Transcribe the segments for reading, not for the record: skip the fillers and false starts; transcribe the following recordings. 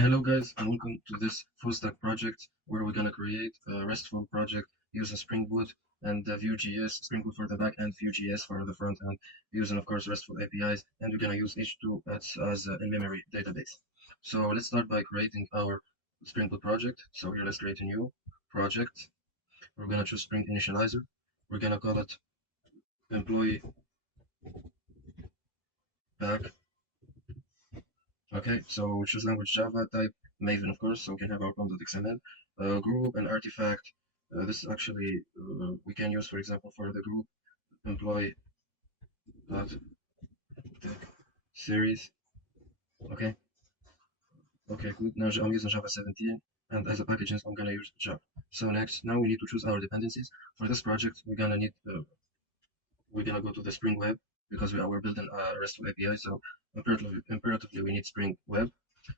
Hello guys, and welcome to this full stack project where we're gonna create a RESTful project using Spring Boot and Vue.js, Spring Boot for the back end, Vue.js for the front end, using of course RESTful APIs, and we're gonna use H2 as an in-memory database. So let's start by creating our Spring Boot project. So here let's create a new project. We're gonna choose Spring Initializer. We're gonna call it employee back. Okay, so we choose language Java, type Maven, of course, so we can have our pom.xml, group and artifact. This is actually we can use, for example, for the group employee dot series. Okay, okay, good. Now I'm using Java 17, and as a package, I'm gonna use Java. So next, now we need to choose our dependencies. For this project, we're gonna go to the Spring Web because we're building a RESTful API. So imperatively, we need Spring Web.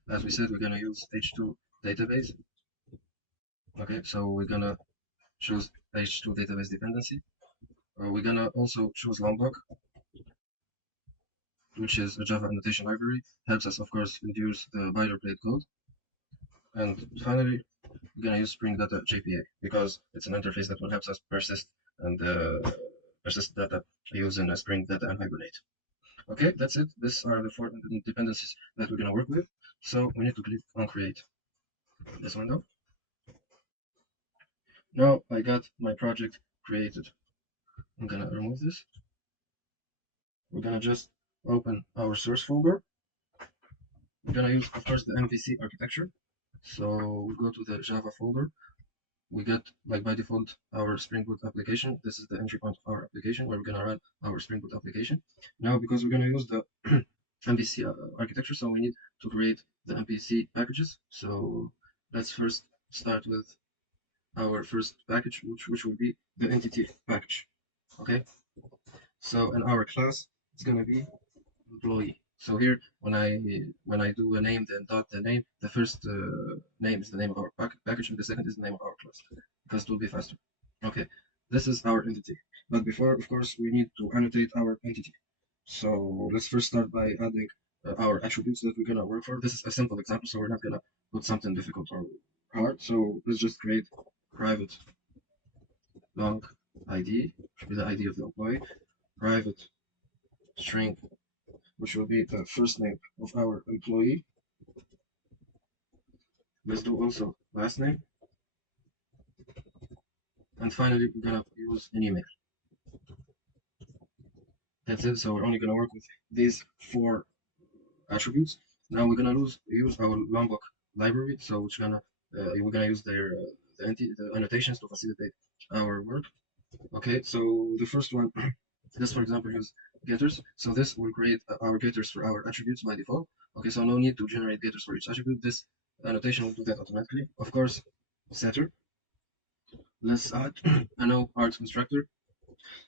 As we said, we're gonna use H2 database. Okay, so we're gonna choose H2 database dependency. We're gonna also choose Lombok, which is a Java annotation library. Helps us, of course, reduce the boilerplate code. And finally, we're gonna use Spring Data JPA because it's an interface that will help us persist and persist data using Spring Data and Hibernate. Okay, that's it. These are the four dependencies that we're gonna work with. So we need to click on Create. This window. Now I got my project created. I'm gonna remove this. We're gonna just open our source folder. We're gonna use, of course, the MVC architecture. So we go to the Java folder. We get, like by default, our Spring Boot application. This is the entry point of our application where we're gonna run our Spring Boot application. Now, because we're gonna use the MVC architecture, so we need to create the MVC packages. So let's first start with our first package, which will be the entity package. Okay. So in our class, it's gonna be employee. So here, when I do a name, then dot the name, the first name is the name of our package, and the second is the name of our class, because it will be faster. Okay, this is our entity. But before, of course, we need to annotate our entity. So let's first start by adding our attributes that we're gonna work for. This is a simple example, so we're not gonna put something difficult or hard. So let's just create private long ID, which will be the ID of the employee, private string, which will be the first name of our employee. Let's do also last name. And finally, we're gonna use an email. That's it. So we're only gonna work with these four attributes. Now we're gonna use our Lombok library. So we're gonna use the annotations to facilitate our work. Okay. So the first one, this for example use getters. So this will create our getters for our attributes by default. Okay. So no need to generate getters for each attribute. This annotation will do that automatically. Of course, setter. Let's add a no args constructor.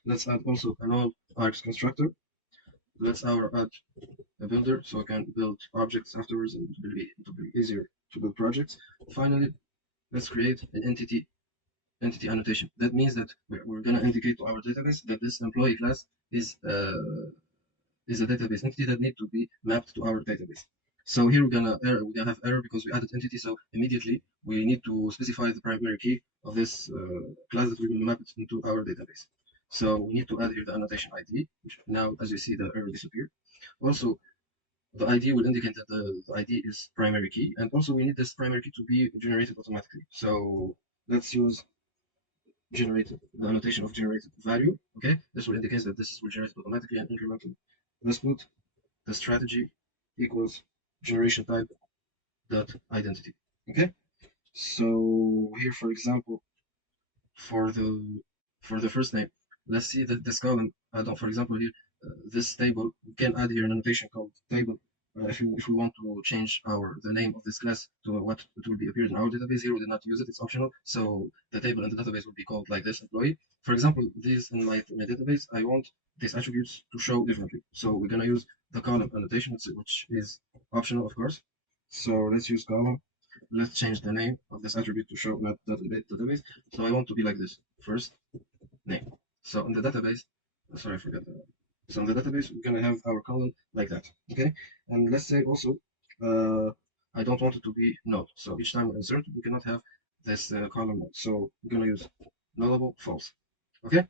Let's add also a no args constructor. Let's add a builder so I can build objects afterwards and it will be easier to build projects. Finally, let's create an entity annotation. That means that we're gonna indicate to our database that this employee class is a database entity that need to be mapped to our database. So here we're gonna have error because we added entity. So immediately we need to specify the primary key of this class that we're gonna map it into our database. So we need to add here the annotation ID, which now, as you see, the error disappeared. Also, the ID will indicate that the ID is primary key, and also we need this primary key to be generated automatically. So let's use generated the annotation of generated value. Okay, this will indicate that this will generate automatically and incrementally. Let's put the strategy equals generation type dot identity. Okay, so here, for example, for the for the first name, let's see that this column. For example, here this table, we can add here an annotation called table. If we want to change the name of this class to what it will be appeared in our database, here we did not use it. It's optional. So the table in the database will be called like this employee. For example, this in my database, I want these attributes to show differently. So we're gonna use the column annotation, which is optional, of course. So let's use column. Let's change the name of this attribute to show not database. So I want to be like this. First name. So in the database, sorry, I forgot that. So in the database, we're gonna have our column like that. Okay, and let's say also I don't want it to be null. So each time we insert, we cannot have this column null. So we're gonna use nullable false. Okay,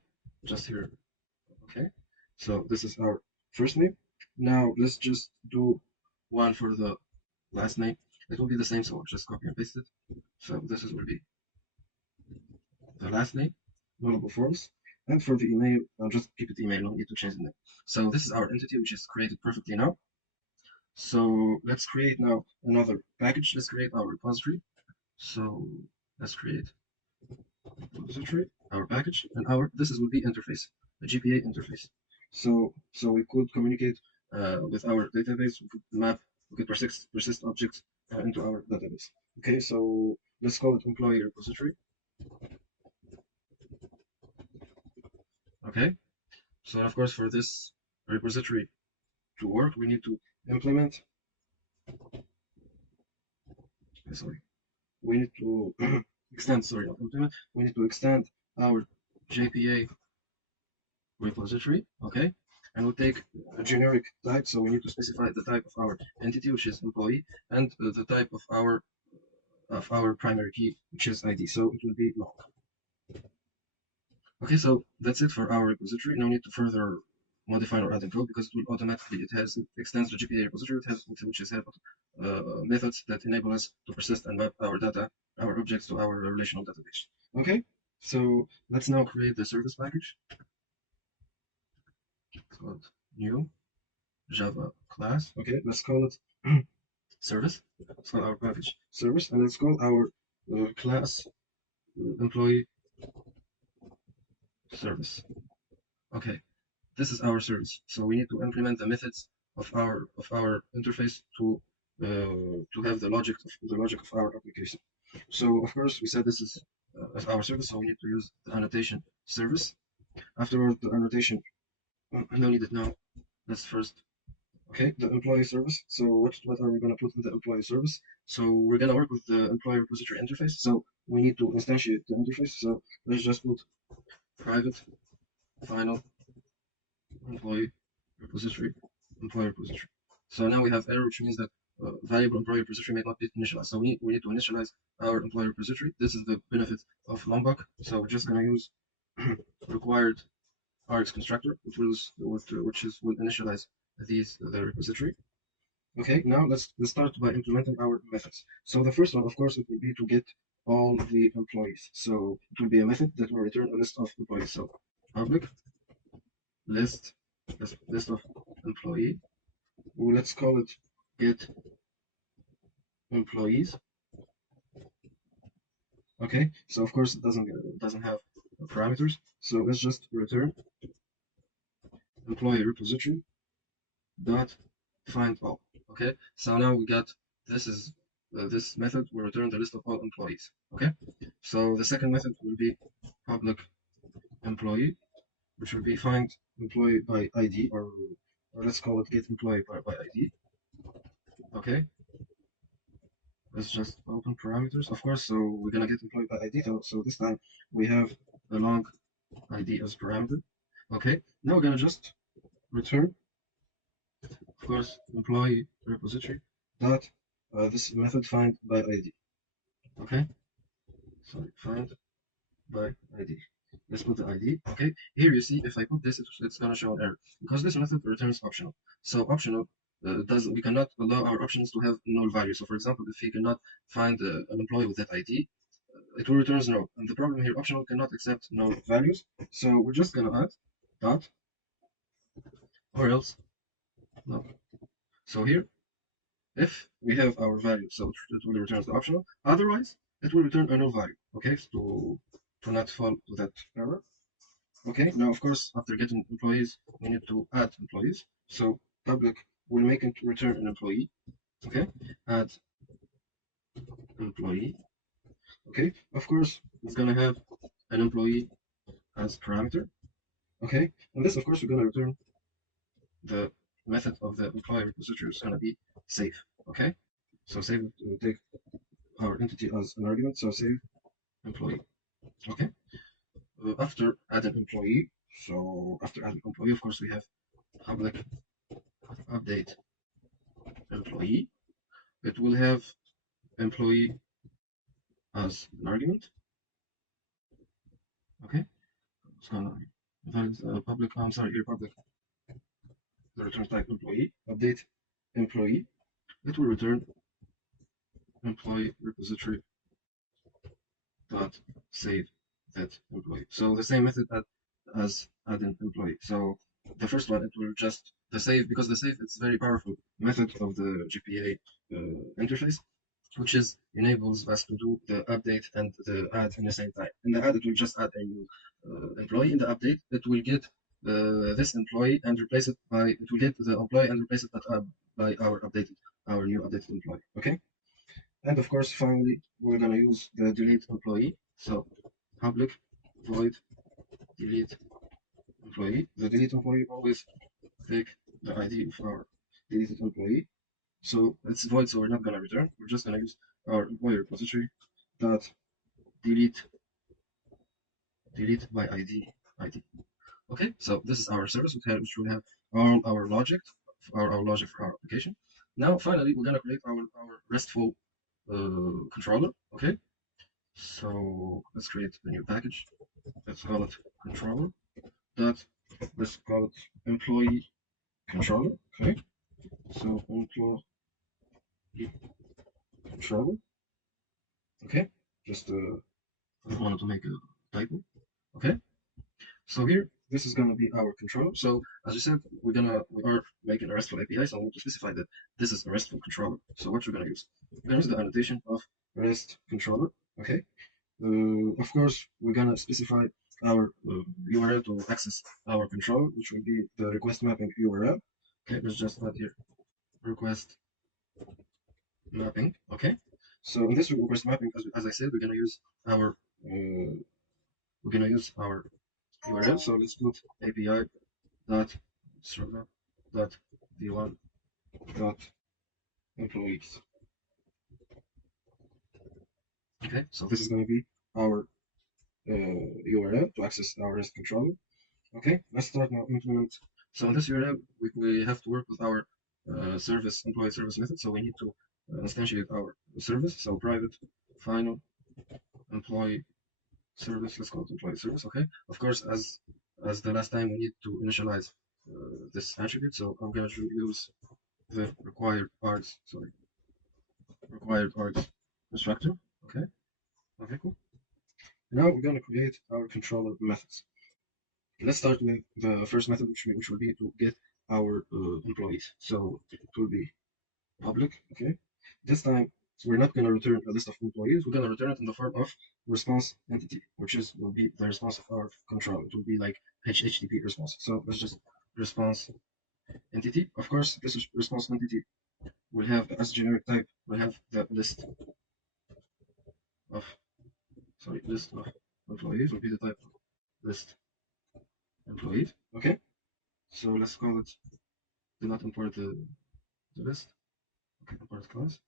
just here. Okay, so this is our first name. Now let's just do one for the last name. It will be the same, so I'll just copy and paste it. So this is will be the last name, nullable false. And for the email, I'll just keep it email, no need to change the name. So this is our entity, which is created perfectly now. So let's create now another package. Let's create our repository. So let's create repository, our package, and this will be interface, a GPA interface. So we could communicate with our database. We could map, we could persist objects into our database. Okay, so let's call it employee repository. Okay, so of course for this repository to work, we need to implement. Sorry, we need to extend. Sorry, not implement. We need to extend our JPA repository. Okay, and we'll take a generic type. So we need to specify the type of our entity, which is employee, and the type of our primary key, which is ID. So it will be long. Okay, so that's it for our repository. No need to further modify or add in code because it will automatically, it extends the GPA repository, which has methods that enable us to persist and map our data, our objects to our relational database. Okay, so let's now create the service package. It's called new Java class. Okay, let's call it service. Let's call our package service, and let's call our class employee service. Okay, this is our service. So we need to implement the methods of our interface to have the logic of our application. So of course we said this is our service, so we need to use the annotation service. Afterward, the annotation no need it now. Let's first okay the employee service. So what are we gonna put in the employee service? So we're gonna work with the employee repository interface. So we need to instantiate the interface. So let's just put private final employee repository, employee repository. So now we have error, which means that valuable employee repository may not be initialized. So we need to initialize our employee repository. This is the benefit of Lombok. So we're just going to use required Rx constructor, will initialize the repository. Okay, now let's start by implementing our methods. So the first one, of course, it will be to get all the employees. So it will be a method that will return a list of employees. So public list of employee. Well, let's call it get employees. Okay, so of course it doesn't have parameters. So let's just return employee repository dot find all. Okay, so now we got this method will return the list of all employees. Okay, so the second method will be public employee, which will be find employee by ID, or let's call it get employee by ID. Okay, let's just open parameters, of course. So we're gonna get employee by ID. So this time we have a long ID as parameter. Okay, now we're gonna just return, of course, employee repository dot this method find by ID. Okay, sorry, find by ID. Let's put the ID. Okay, here you see if I put this, it's gonna show an error because this method returns optional. So optional we cannot allow our options to have null value. So for example, if we cannot find an employee with that ID, it will return no. And the problem here, optional cannot accept null values. So we're just gonna add dot or else no. So here, if we have our value, so it will return the optional. Otherwise, it will return a null value. Okay, so to not fall to that error. Okay, now of course, after getting employees, we need to add employees. So public will make it return an employee. Okay, add employee. Okay, of course, it's gonna have an employee as parameter. Okay, and this, of course, we're gonna return the method of the employee repository is gonna be save. Okay, so save will take our entity as an argument. So save employee. Okay, after adding employee, of course, we have public update employee. it will have employee as an argument. Okay, it's gonna valid public. I'm sorry, here public. The return type employee. Update employee. It will return employee repository dot save that employee. So the same method as add an employee. So the first one, it will just the save, because the save is very powerful method of the GPA interface, which is enables us to do the update and the add in the same time. In the add, it will just add a new employee. In the update, it will get this employee and replace it by, it will get the employee and replace it by our new updated employee. Okay. And of course, finally, we're gonna use the delete employee. So public void delete employee. The delete employee always take the ID of our deleted employee. So it's void, so we're not gonna return. We're just gonna use our employee repository dot delete by ID. Okay, so this is our service which will have all our logic, our logic for our application. Now, finally, we're gonna create our RESTful controller. Okay, so let's create a new package. Let's call it controller. Let's call it employee controller. Okay, so employee controller. Okay, just I wanted to make a typo. Okay, so here this is gonna be our controller. So as you said, we are making a RESTful API, so we need to specify that this is a RESTful controller. So what we're gonna use? We're gonna use the annotation of REST controller. Okay. Of course, we're gonna specify our URL to access our controller, which will be the request mapping URL. Okay, let's just add here request mapping. Okay, so in this request mapping, as I said, we're gonna use our URL. So let's put API dot server dot v1 dot employees. Okay, so this is gonna be our URL to access our REST controller. Okay, let's start now implement. So in this URL, we have to work with our employee service method. So we need to instantiate our service. So private final employee service. Let's call it employee service. Okay. Of course, as the last time, we need to initialize this attribute. So I'm going to use the required args constructor. Okay. Okay. Cool. Now we're going to create our controller methods. Let's start with the first method, which will be to get our employees. So it will be public. Okay. This time, so we're not going to return a list of employees. We're going to return it in the form of response entity, which will be the response of our controller. It will be like HTTP response. So let's just response entity. Of course, this is response entity will have as generic type. We have the list of employees will be the type of list employees. Okay. So let's call it. Do not import the list. Okay, import class.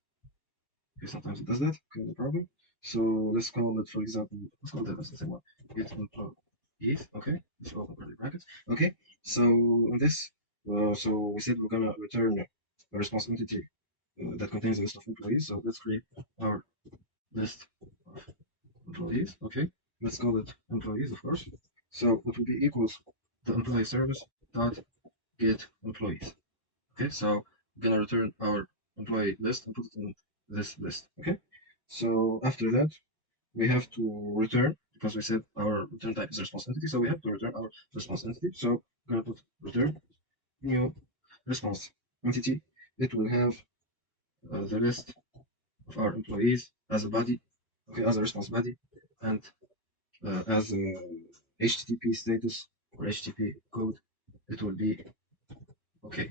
Okay, sometimes it does that. Okay, no problem. So let's call it, for example, let's call that as the same one. Get employees. Okay, let's open curly brackets. Okay, so in this, so we said we're gonna return a response entity that contains a list of employees. So let's create our list of employees. Okay, let's call it employees, of course. So it will be equals the employee service dot get employees. Okay, so we're gonna return our employee list and put it in this list. Okay, so after that we have to return, because we said our return type is response entity, so we have to return our response entity. So we're gonna put return new response entity. It will have the list of our employees as a body, okay, as a response body, and as a HTTP status or HTTP code. It will be okay.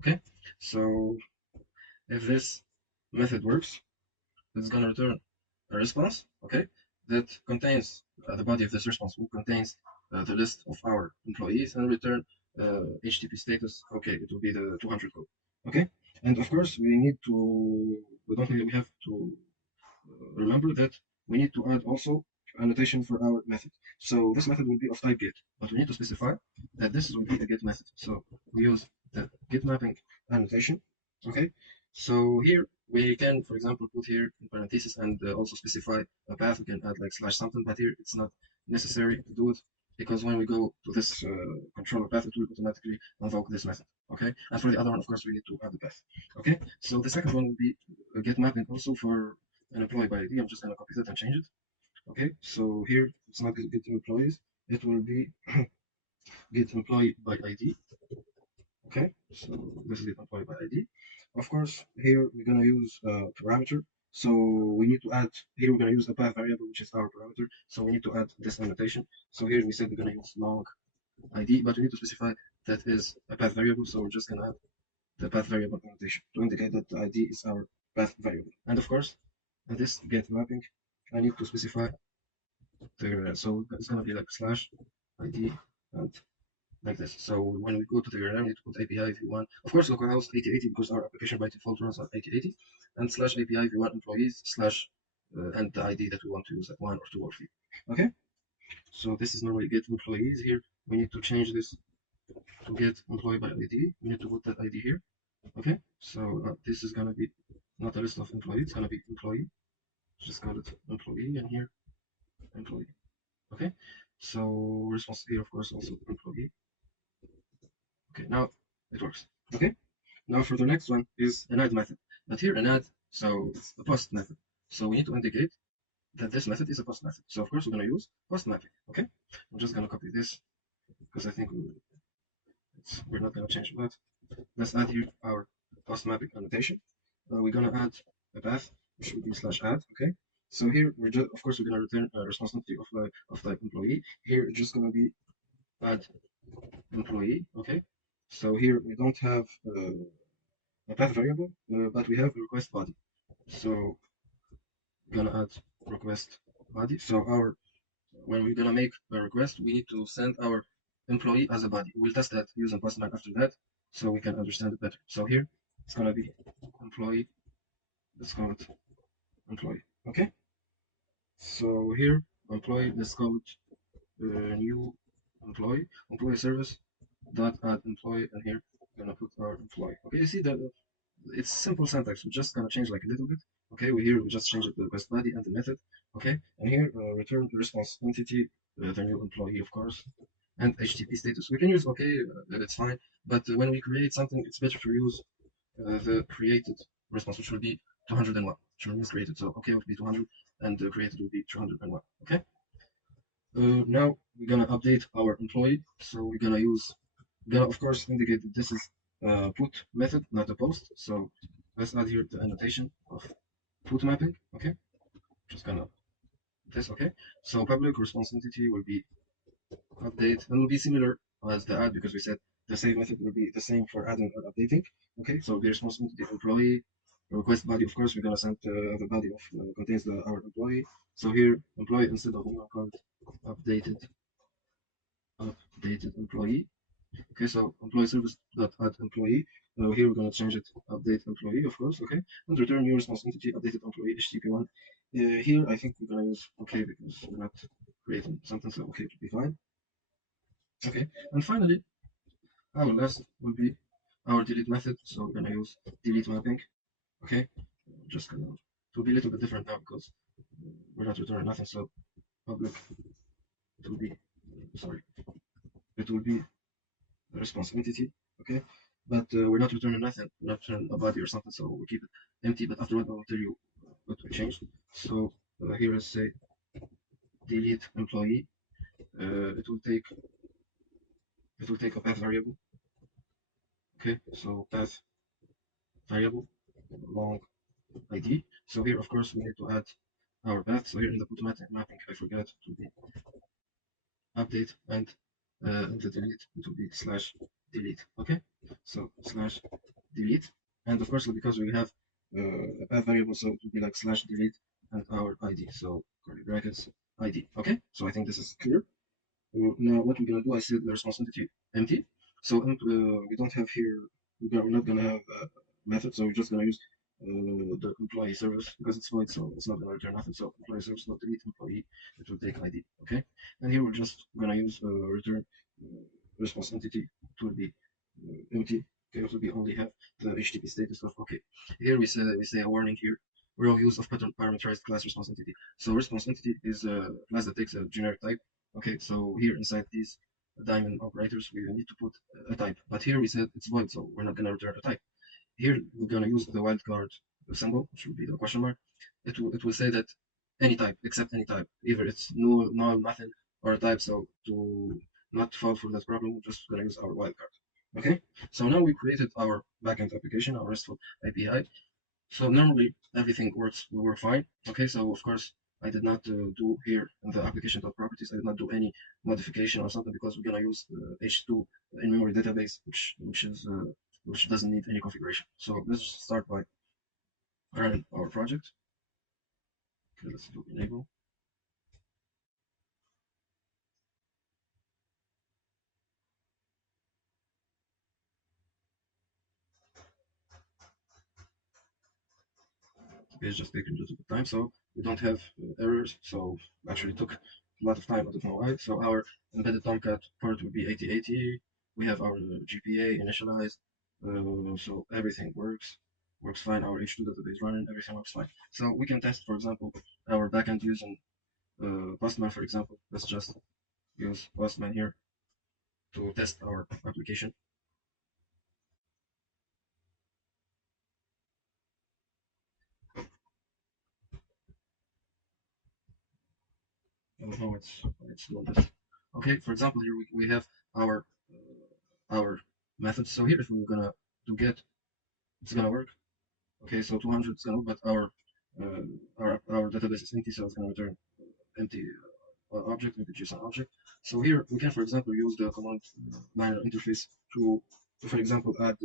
Okay, so if this method works, it's going to return a response, okay, that contains the body of this response will contains the list of our employees, and return HTTP status. Okay, it will be the 200 code. Okay, and of course we have to remember that we need to add also annotation for our method. So this method will be of type get, but we need to specify that this will be a get method. So we use the get mapping annotation. Okay, so here We can, for example, put here in parentheses and also specify a path. We can add like slash something, but here it's not necessary to do it because when we go to this controller path, it will automatically invoke this method. Okay, and for the other one, of course, we need to add the path. Okay, so the second one will be get mapping also for an employee by ID. I'm just gonna copy that and change it. Okay, so here it's not get employees, it will be get employee by ID. Okay, so this is get employee by ID. Of course, here we're gonna use a parameter. So we need to add here we're gonna use a path variable, which is our parameter. So we need to add this annotation. So here we said we're gonna use long ID, but we need to specify that is a path variable. So we're just gonna add the path variable annotation to indicate that the ID is our path variable. And of course, in this get mapping, I need to specify the so it's gonna be like slash ID and like this. So when we go to the URL, we need to put API if you want. Of course, localhost 8080 because our application by default runs on 8080, and slash API if you want employees slash and the ID that we want to use at 1 or 2 or 3. Okay. So this is normally get employees here. We need to change this to get employee by ID. We need to put that ID here. Okay. So this is gonna be not a list of employees. It's gonna be employee. Just call it employee and here employee. Okay. So response here, of course, also employee. Okay, now it works. Okay, now for the next one is an add method. But here an add, so it's a post method. So we need to indicate that this method is a post method. So of course we're going to use post mapping. Okay, I'm just going to copy this because I think we're not going to change that. Let's add here our post mapping annotation. We're going to add a path, which will be slash add. Okay, so here we're just, of course, we're going to return a responsibility of type employee. Here it's just going to be add employee. Okay, so here we don't have a path variable, but we have a request body. So we're gonna add request body. So our when we're gonna make a request, we need to send our employee as a body. We'll test that using Postman after that, so we can understand it better. So here it's gonna be employee. Let's call it employee. Okay. So here employee. Let's call it new employee. Employee service dot add employee, and here we're gonna put our employee. Okay. You see that it's simple syntax. We're just gonna change like a little bit. Okay, we just change the request body and the method. Okay, and here return the response entity, the new employee, of course, and HTTP status. We can use okay, it's fine. But when we create something, it's better to use the created response, which will be 201, which means created. So okay, it will be 200, and the created will be 201. Okay. Now we're gonna update our employee. So we're gonna use gonna of course indicate that this is a put method, not a post. So let's add here the annotation of put mapping. Okay, just gonna this. Okay, so public response entity will be update and will be similar as the add because we said the same method will be the same for adding or updating. Okay, so the response entity employee request body. Of course, we're gonna send the body of contains our employee. So here employee instead of new account updated employee. Okay, so employee service dot add employee. Here we're gonna change it update employee, of course. Okay, and return new response entity updated employee HTTP1. Here I think we're gonna use okay because we're not creating something, so okay to be fine. Okay, and finally our last will be our delete method. So we're gonna use delete mapping. Okay, just gonna it will be a little bit different now because we're not returning nothing. So public it will be sorry it will be the response entity. Okay, but we're not returning nothing. We're not returning a body or something, so we keep it empty. But afterward, I will tell you what we changed. So here, let's say delete employee. It will take a path variable. Okay, so path variable long ID. So here, of course, we need to add our path. So here in the automatic mapping, I forgot to be update and in the delete it will be slash delete. Okay, so slash delete, and of course because we have a path variable, so it will be like slash delete and our ID, so curly brackets ID. Okay, so I think this is clear. Now what we're gonna do, I said the response entity empty, so we don't have here, we're not gonna have a method, so we're just gonna use the employee service because it's void, so it's not gonna return nothing. So employee service not delete employee, it will take ID. Okay, and here we're just gonna use return response entity. It will be empty. Okay, it will be only have the HTTP status of okay. Here we say a warning here. Real use of parameterized class response entity. So response entity is a class that takes a generic type. Okay, so here inside these diamond operators we need to put a type. But here we said it's void, so we're not gonna return a type. Here we're gonna use the wildcard symbol, which will be the question mark. It will say that any type except any type, either it's null, nothing, or a type. So to not fall for that problem, we're just gonna use our wildcard. Okay. So now we created our backend application, our RESTful API. So normally everything will work fine. Okay. So of course I did not do here in the application.properties. I did not do any modification or something because we're gonna use H2 in-memory database, which doesn't need any configuration. So let's start by running our project. Okay, let's do enable. It's just taking a little bit of time, so we don't have errors. So actually took a lot of time. I don't know why. So our embedded Tomcat port will be 8080. We have our GPA initialized, so everything works fine. Our H2 database running, everything works fine. So we can test, for example, our backend using Postman, for example. Let's just use Postman here to test our application. I don't know why it's doing this. Okay, for example, here we have our methods. So here, if we're gonna do get, it's gonna work. Okay, so 200 is gonna work, but our database is empty, so it's gonna return empty object, empty JSON object. So here we can, for example, use the command line interface to, for example, add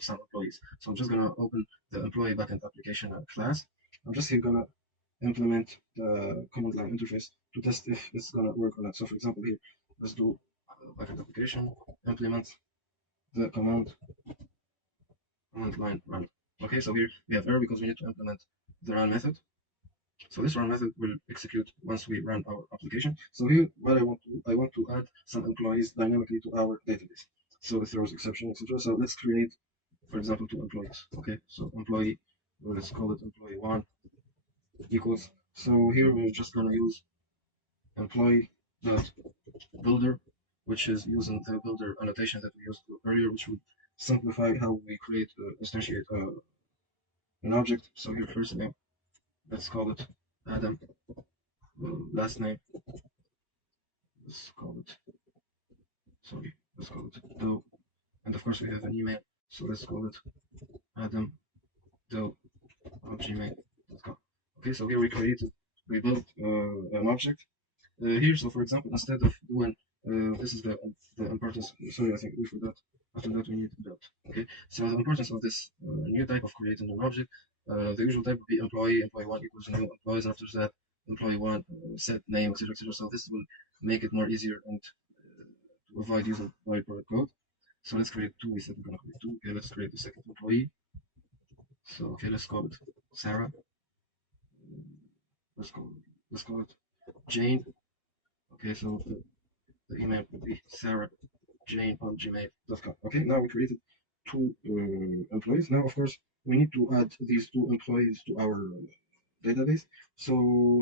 some employees. So I'm just gonna open the employee backend application class. I'm just here gonna implement the command line interface to test if it's gonna work or not. So for example, here let's do backend application implement the command line run. Okay, so here we have error because we need to implement the run method. So this run method will execute once we run our application. So here, what I want to add some employees dynamically to our database. So it throws exception, etc. So let's create, for example, 2 employees. Okay, so employee, let's call it employee one equals. So here we're just gonna use employee dot builder, which is using the builder annotation that we used earlier, which would simplify how we create instantiate an object. So here first name, let's call it Adam. Last name, let's call it let's call it Doe. And of course we have an email, so let's call it Adam Doe at gmail.com. Okay, so here we built an object here. So for example, instead of doing this is the importance. Sorry, I think we forgot. After that, we need to build. Okay, so the importance of this new type of creating an object. The usual type would be employee one equals new employees. After that, employee one set name, etc., etc. So this will make it more easier and to avoid using bytecode code. So let's create two. We said we're gonna create two. Okay, let's create the second employee. So okay, let's call it Sarah. Let's call it Jane. Okay, so the email will be Sarah Jane on gmail.com. Okay, now we created two employees. Now, of course, we need to add these two employees to our database. So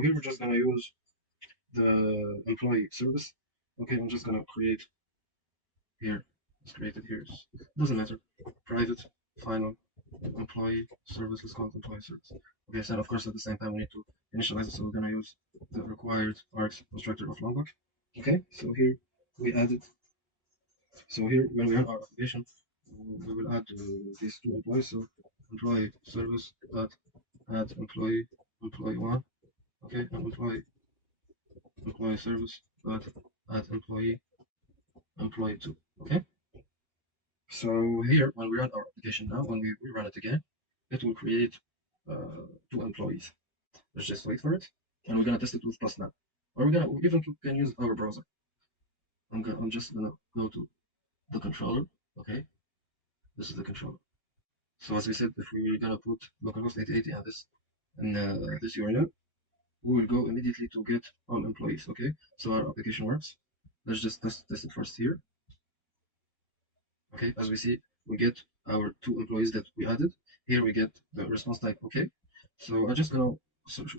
here we're just gonna use the employee service. Okay, I'm just gonna create here. Let's create it here. Doesn't matter. Private final employee service. Let's call it employee service. Okay, so of course at the same time we need to initialize it. So we're gonna use the required args constructor of longbook. Okay, so here we added. So here, when we run our application, we will add these two employees. So employee service dot add employee one, okay, and employee service dot add employee two, okay. So here, when we run our application now, when we run it again, it will create two employees. Let's just wait for it, and we're gonna test it with Postman, or we even can use our browser. I'm just gonna go to the controller, okay. This is the controller. So as we said, if we're gonna put localhost 8080 and this URL, we will go immediately to get all employees. Okay, so our application works. Let's just test it first here. Okay, as we see, we get our 2 employees that we added. Here we get the response type okay. So I'm just gonna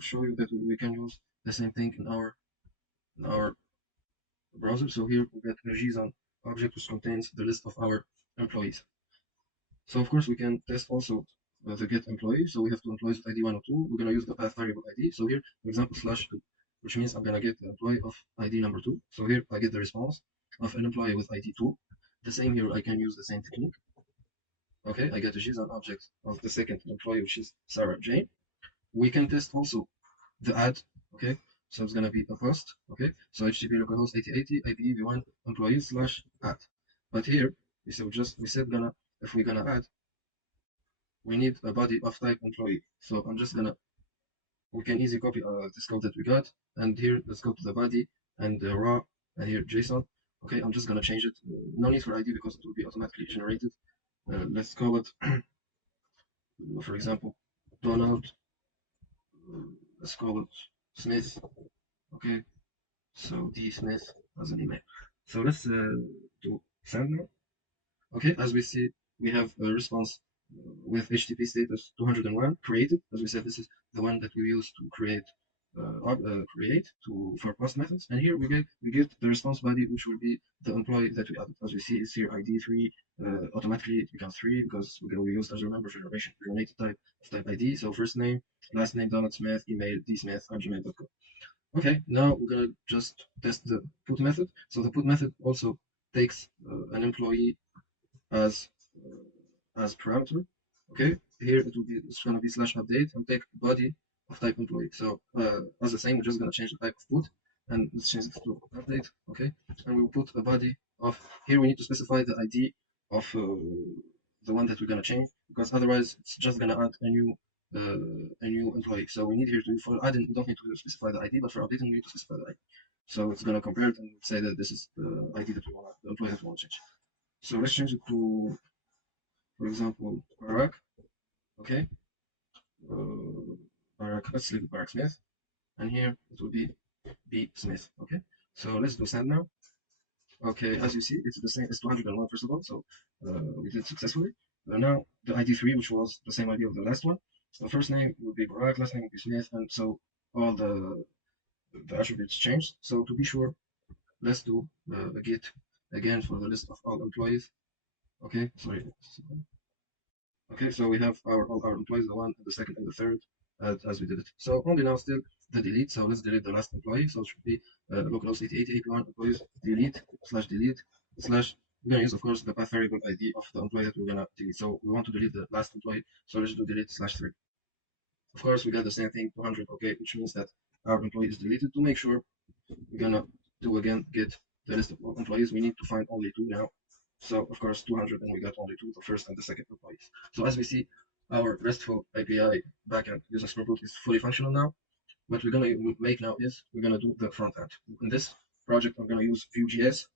show you that we can use the same thing in our browser. So here we get a JSON object which contains the list of our employees. So of course we can test also the get employee. So we have 2 employees with ID 102. We're gonna use the path variable ID. So here, for example, /2, which means I'm gonna get the employee of ID number 2. So here I get the response of an employee with ID 2. The same here, I can use the same technique. Okay, I get a JSON object of the second employee, which is Sarah Jane. We can test also the add. Okay, so it's gonna be a post. Okay, so HTTP localhost 8080 IPv1 employee /add. But here we said gonna if we're gonna add, we need a body of type employee. So I'm just gonna we can easily copy this code that we got, and here let's go to the body and the raw, and here JSON. Okay, I'm just gonna change it. No need for ID because it will be automatically generated. Let's call it, for example, Donald. Let's call it Smith. Okay, so D Smith as an email. So let's do send now. Okay, as we see, we have a response with HTTP status 201 created. As we said, this is the one that we use to create for post methods. And here we get the response body, which will be the employee that we added. As we see, it's here ID 3. Automatically it becomes 3 because we used as a member generation related type of type ID. So first name, last name, Donald Smith, email dsmith@gmail.com. Okay, now we're gonna just test the put method. So the put method also takes an employee as parameter. Okay, here it's gonna be /update and take body of type employee. So as the same, we're just gonna change the type of put, and let's change it to update. Okay, and we'll put a body of here. We need to specify the ID of the one that we're gonna change, because otherwise it's just gonna add a new employee. So we need here to for adding, we don't need to specify the ID, but for updating we need to specify the ID. So it's gonna compare it and say that this is the ID that we want, the employee that we want to change. So let's change it to, for example, Barack. Okay, Barack. Let's leave Barack Smith, and here it will be B Smith. Okay, so let's do send now. Okay, as you see, it's the same. It's 201 first of all, so we did successfully. Now the ID3, which was the same ID of the last one. So the first name will be Barack, last name will be Smith, and so all the attributes changed. So to be sure, let's do a git again for the list of all employees. Okay, sorry. Okay, so we have all our employees, the one, the second, and the third, as we did it. So only now still the delete. So let's delete the last employee. So it should be localhost 8080 employees delete /delete / we're gonna use, of course, the path variable ID of the employee that we're gonna delete. So we want to delete the last employee. So let's do delete /3. Of course, we got the same thing, 200. Okay, which means that our employee is deleted. To make sure, we're gonna do again get the list of employees. We need to find only 2 now. So of course 200, and we got only 2, the first and the second employees. So as we see, our RESTful API backend using Spring Boot is fully functional now. What we're gonna make now is we're gonna do the front end. In this project, I'm gonna use Vue.js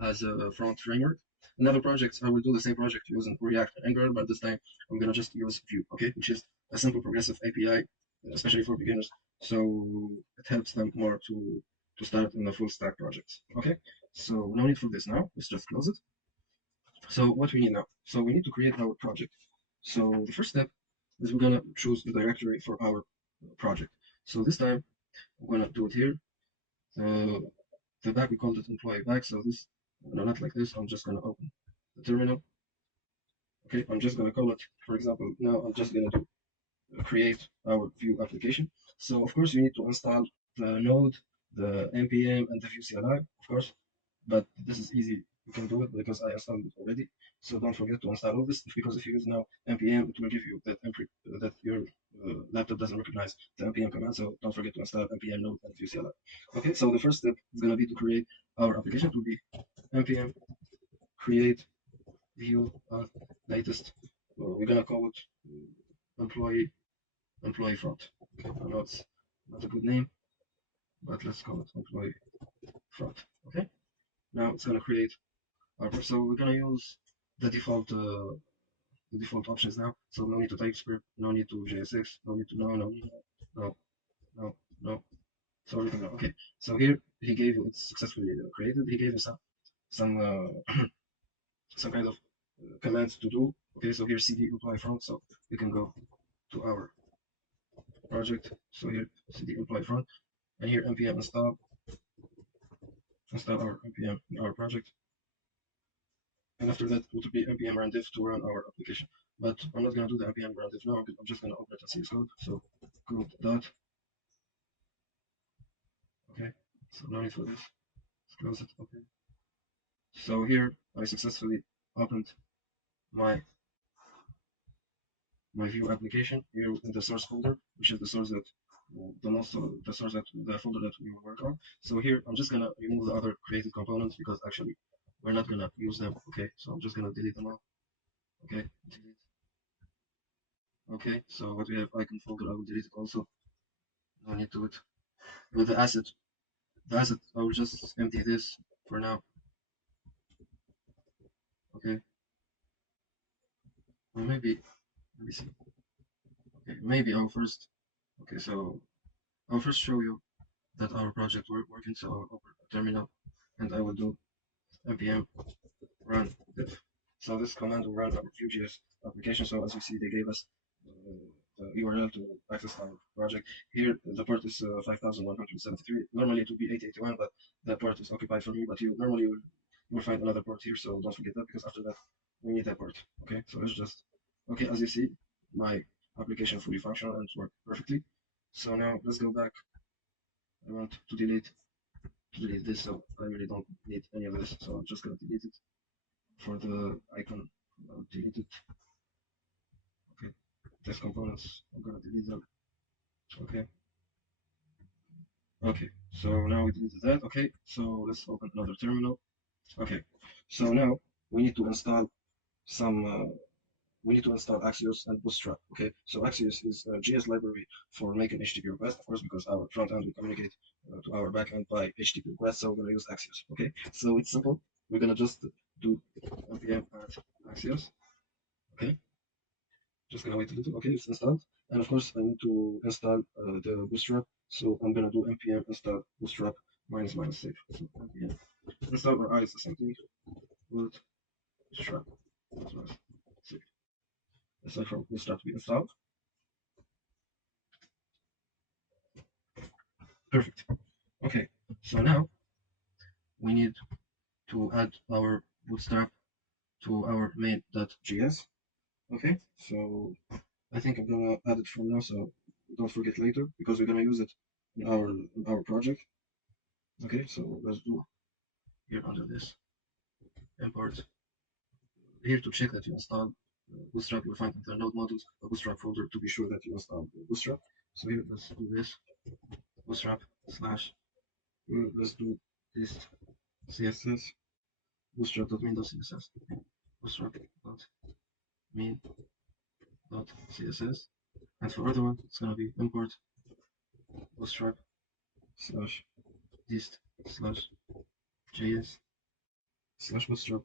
as a front framework. In other projects, I will do the same project using React and Angular, but this time I'm gonna just use Vue, okay, which is a simple progressive API, especially for beginners. So it helps them more to start in the full stack projects. Okay, so no need for this now. Let's just close it. So what we need now? So we need to create our project. So the first step is we're gonna choose the directory for our project. So this time I'm gonna do it here. The back we called it employee back. So this, no, not like this. I'm just gonna open the terminal. Okay, I'm just gonna call it, for example, now I'm just gonna do create our Vue application. So of course you need to install the node, the npm, and the Vue CLI, of course. But this is easy. You can do it because I installed it already. So don't forget to install all this, because if you use now npm, it will give you that your laptop doesn't recognize the npm command. So don't forget to install npm node and Vue CLI. Okay, so the first step is going to be to create our application. It will be npm create Vue latest. We're going to call it employee front. Okay, I know it's not a good name, but let's call it employee front. Okay, now it's going to create our, so we're going to use the default options now. So no need to TypeScript, no need to JSX, no need to no. So everything now. Okay, so here he gave you, it's successfully created. He gave you some some kind of commands to do. Okay, so here cd imply front, so we can go to our project. So here cd imply front, and here npm install our npm in our project. And after that, it will be npm run diff to run our application. But I'm not going to do the npm run diff now. I'm just going to open it and CS code. So code dot. Okay, so no need for this. Let's close it. Okay. So here I successfully opened my view application here in the source folder, which is the source that the folder that we will work on. So here I'm just gonna remove the other created components because actually we're not gonna use them. Okay, so I'm just gonna delete them all. Okay, delete. Okay, so what we have icon folder, I will delete it also. No need to it. With the asset, I will just empty this for now. Okay, or maybe let me see. Okay, maybe I'll first. Okay, so I'll first show you that our project working. So I'll open a terminal, and I will do npm run diff. So this command will run our Vue.js application. So as you see, they gave us the URL to access our project. Here, the port is 5173. Normally it would be 881, but that port is occupied for me. But you will find another port here, so don't forget that because after that we need that port. Okay, so let's just okay. As you see, my application fully functional and work perfectly. So now let's go back. I want to delete this, so I really don't need any of this. So I'm just gonna delete it. For the icon, I'll delete it. Okay, test components, I'm gonna delete them. Okay, okay, so now we deleted that. Okay, so let's open another terminal. Okay, so now we need to install some we need to install Axios and Bootstrap. Okay, so Axios is a JS library for making HTTP requests, of course, because our front end will communicate to our backend by HTTP requests, so we're gonna use Axios. Okay, so it's simple. We're gonna just do npm add Axios. Okay, just gonna wait a little. Okay, it's installed. And of course, I need to install the Bootstrap. So I'm gonna do npm install Bootstrap ---- save. So npm install or I is the same thing. Bootstrap save. Aside from Bootstrap to be installed. Perfect. Okay, so now we need to add our Bootstrap to our main.js. Okay, so I think I'm gonna add it from now, so don't forget later because we're gonna use it in our project. Okay, so let's do here under this import. Here to check that you installed Bootstrap, you'll find in the node models a Bootstrap folder to be sure that you installed Bootstrap. So here let's do this Bootstrap slash let's do this CSS bootstrap.main.css bootstrap.main.css, and for other one it's gonna be import bootstrap slash dist slash js slash bootstrap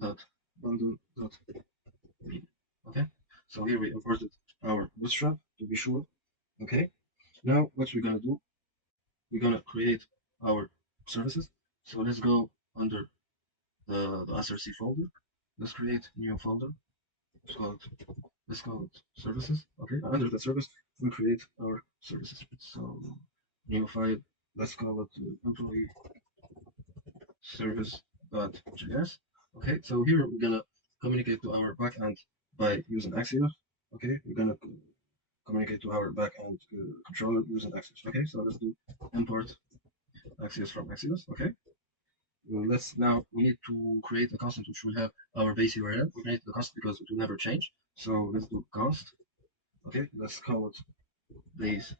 dot bundle dot main. Okay, so here we imported our bootstrap to be sure. Okay, now what we're gonna do, we're gonna create our services. So let's go under the src folder. Let's create a new folder. Let's call it services. Okay, under the service we create our services. So new file, let's call it employee service.js. Okay, so here we're gonna communicate to our backend by using Axios. Okay, we're gonna communicate to our backend controller using Axios. Okay, so let's do import Axios from Axios. Okay, we need to create a constant which will have our base URL. We create the constant because it will never change. So let's do const. Okay, let's call it base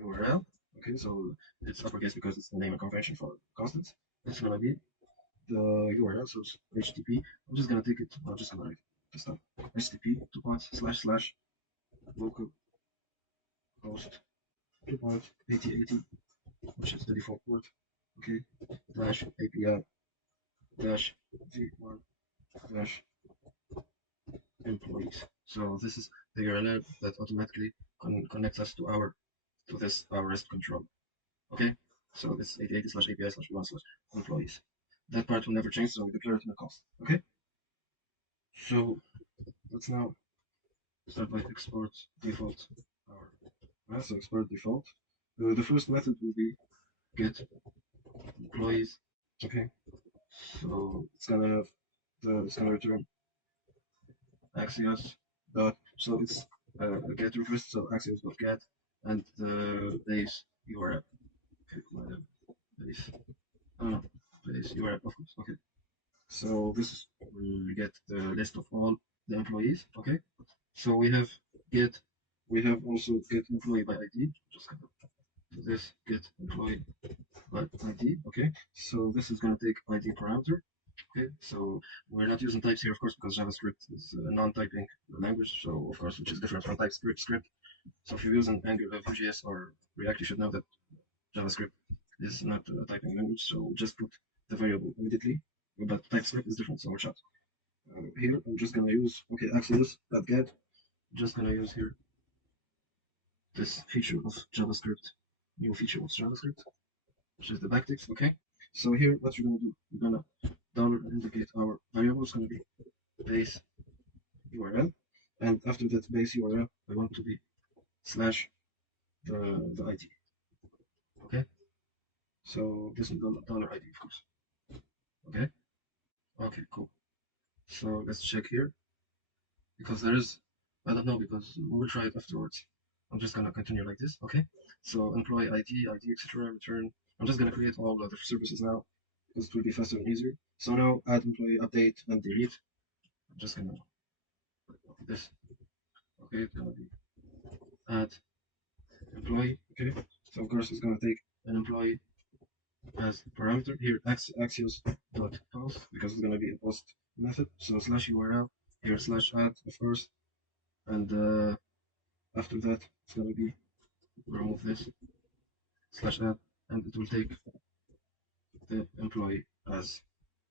URL. Okay, so it's uppercase because it's the naming convention for constants. It's gonna be the URL, so it's HTTP. I'm just gonna take it. I'm just gonna write this stuff. HTTP // localhost 2.8080, which is the default port. Okay, dash API dash v1 dash employees. So this is the URL that automatically connects us to our REST control. Okay, so this 8080 /API /v1 /employees. that part will never change, so we declare it in a const. Okay? So let's now start by export default our class. So export default. The first method will be get employees. Okay. So it's gonna return Axios dot. So it's a get request. So Axios dot get and the base URL. Okay, base. Oh no, base URL of course. Okay. So this will get the list of all the employees. Okay. So get we have also get employee by ID. Just gonna do this get employee by ID. Okay. So this is gonna take ID parameter. Okay. So we're not using types here, of course, because JavaScript is a non-typing language. So of course, which is different from TypeScript script. So if you're using Angular, Vue.js, or React, you should know that JavaScript is not a typing language. So just put the variable immediately. But TypeScript is different. So watch out. Here I'm just gonna use Axios.get. Just gonna use here this feature of JavaScript, new feature of JavaScript, which is the backticks. Okay. So here, what you're gonna do, you're gonna dollar indicate our variable is gonna be base URL, and after that base URL, I want to be slash the ID. Okay. So this is dollar ID, of course. Okay. Okay. Cool. So let's check here because there is, I don't know because we will try it afterwards. I'm just gonna continue like this. Okay. So employee ID, etc. Return. I'm just gonna create all the other services now because it will be faster and easier. So now add employee update and delete. I'm just gonna copy this. Okay, it's gonna be add employee. Okay. So of course it's gonna take an employee as parameter here axios dot post because it's gonna be a post method. So slash URL here slash add of course, and after that it's gonna be remove this slash add, and it will take the employee as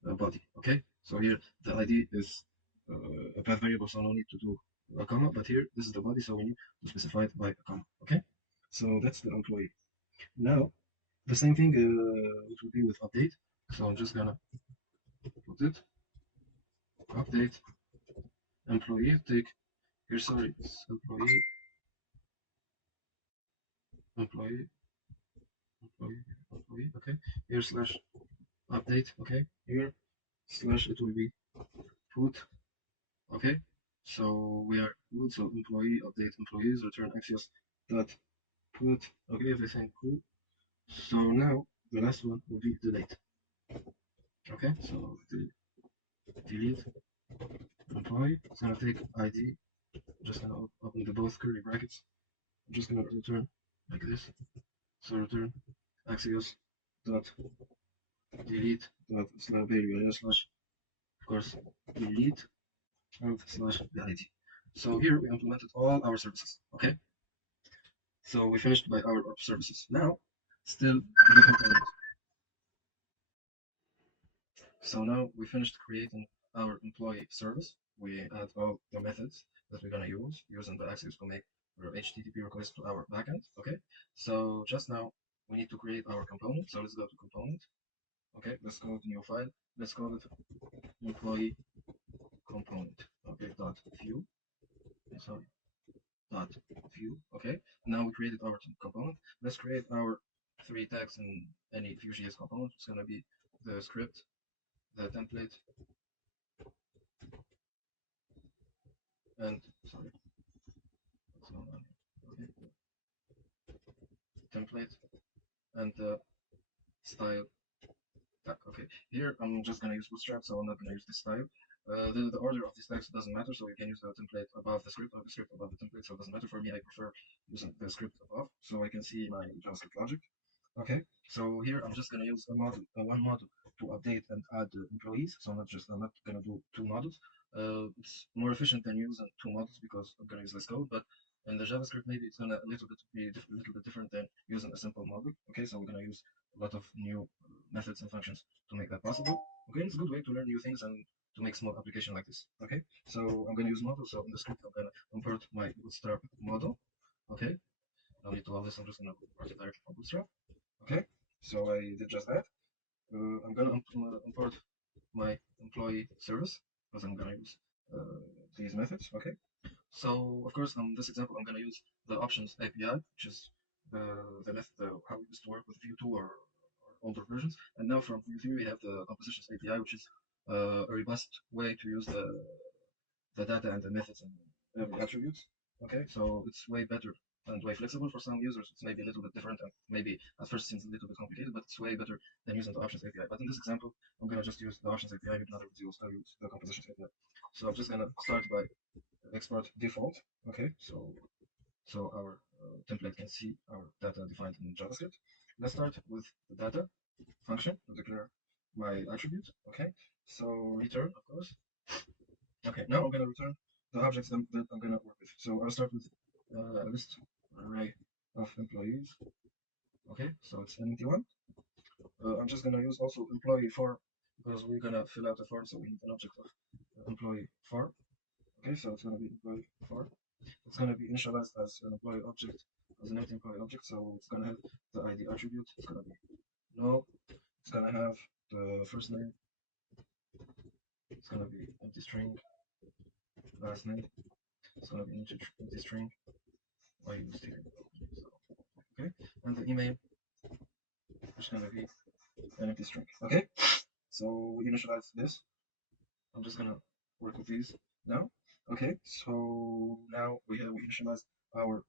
a body. Okay, so here the ID is a path variable, so no need to do a comma, but here this is the body, so we need to specify it by a comma. Okay, so that's the employee. Now the same thing it will be with update. So I'm just gonna put it update employee take here, sorry, it's employee employee. Okay, here slash update. Okay, here slash it will be put. Okay, so we are good. So employee update employees return axios dot put. Okay, everything cool. So now the last one will be delete. Okay, so delete employee. It's gonna take ID. Just gonna open the both curly brackets. I'm just gonna return like this. So return axios dot delete dot slash variable slash of course delete and slash the ID. So here we implemented all our services. Okay, so we finished by our services. Now still the component. So now we finished creating our employee service. We add all the methods that we're gonna use using the Axios to make our HTTP request to our backend. Okay, so just now we need to create our component. So let's go to component. Okay, let's go to new file. Let's call it employee component. Okay, dot view. Sorry, dot view. Okay, now we created our component. Let's create our three tags in any Vue.js component. It's gonna be the script, the template, and sorry, what's going on here? Okay, template and the style tag. Okay, here I'm just gonna use Bootstrap, so I'm not gonna use this style. The order of these tags doesn't matter, so you can use the template above the script or the script above the template, so it doesn't matter. For me, I prefer using the script above, so I can see my JavaScript logic. Okay, so here I'm just gonna use one model to update and add employees. So I'm not gonna do two models. It's more efficient than using two models because I'm gonna use less code. But in the JavaScript, maybe it's gonna be a little bit different than using a simple model. Okay, so we're gonna use a lot of new methods and functions to make that possible. Okay, it's a good way to learn new things and to make small application like this. Okay, so I'm gonna use model. So in the script, I'm gonna import my Bootstrap model. Okay, no need to all this. I'm just gonna import it directly from Bootstrap. Okay, so I did just that. I'm gonna import my employee service because I'm gonna use these methods. Okay. So of course, in this example, I'm gonna use the options API, which is the method how we used to work with Vue 2 or older versions. And now from Vue 3, we have the compositions API, which is a robust way to use the data and the methods and every attributes. Okay, so it's way better and way flexible for some users. It's maybe a little bit different and maybe at first seems a little bit complicated, but it's way better than using the options API. But in this example, I'm gonna just use the options API. In other words, I'll use the compositions API. So I'm just gonna start by export default. Okay, so our template can see our data defined in JavaScript. Let's start with the data function to declare my attribute. Okay, so return, of course. Okay, now I'm gonna return the objects that I'm gonna work with. So I'll start with a list array of employees. Okay, so it's an empty one. I'm just gonna use also employee form because we're gonna fill out a form, so we need an object of employee form. Okay, so it's gonna be employee form. It's gonna be initialized as an employee object, as an empty employee object. So it's gonna have the ID attribute. It's gonna be no. It's gonna have the first name. It's gonna be empty string. Last name. It's gonna be empty string. Why you mistaken? So, okay, and the email, which is gonna be an empty string. Okay, so we initialize this. I'm just gonna work with these now. Okay, so now we initialize our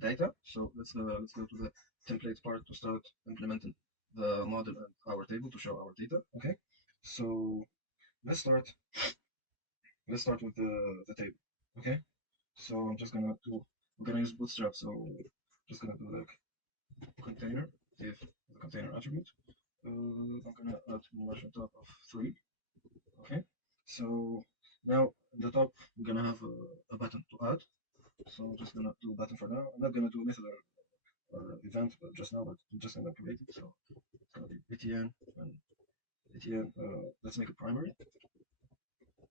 data. So let's go to the template part to start implementing the model and our table to show our data. Okay, so let's start with the table. Okay, so I'm just gonna do we're gonna use Bootstrap. So just gonna do like container div the container attribute. I'm gonna add margin top of 3. Okay, so now in the top we're gonna have a button to add. So I'm just gonna do a button for now. I'm not gonna do a method or event just now, but I'm just gonna create it. So it's gonna be btn and btn. Let's make it primary.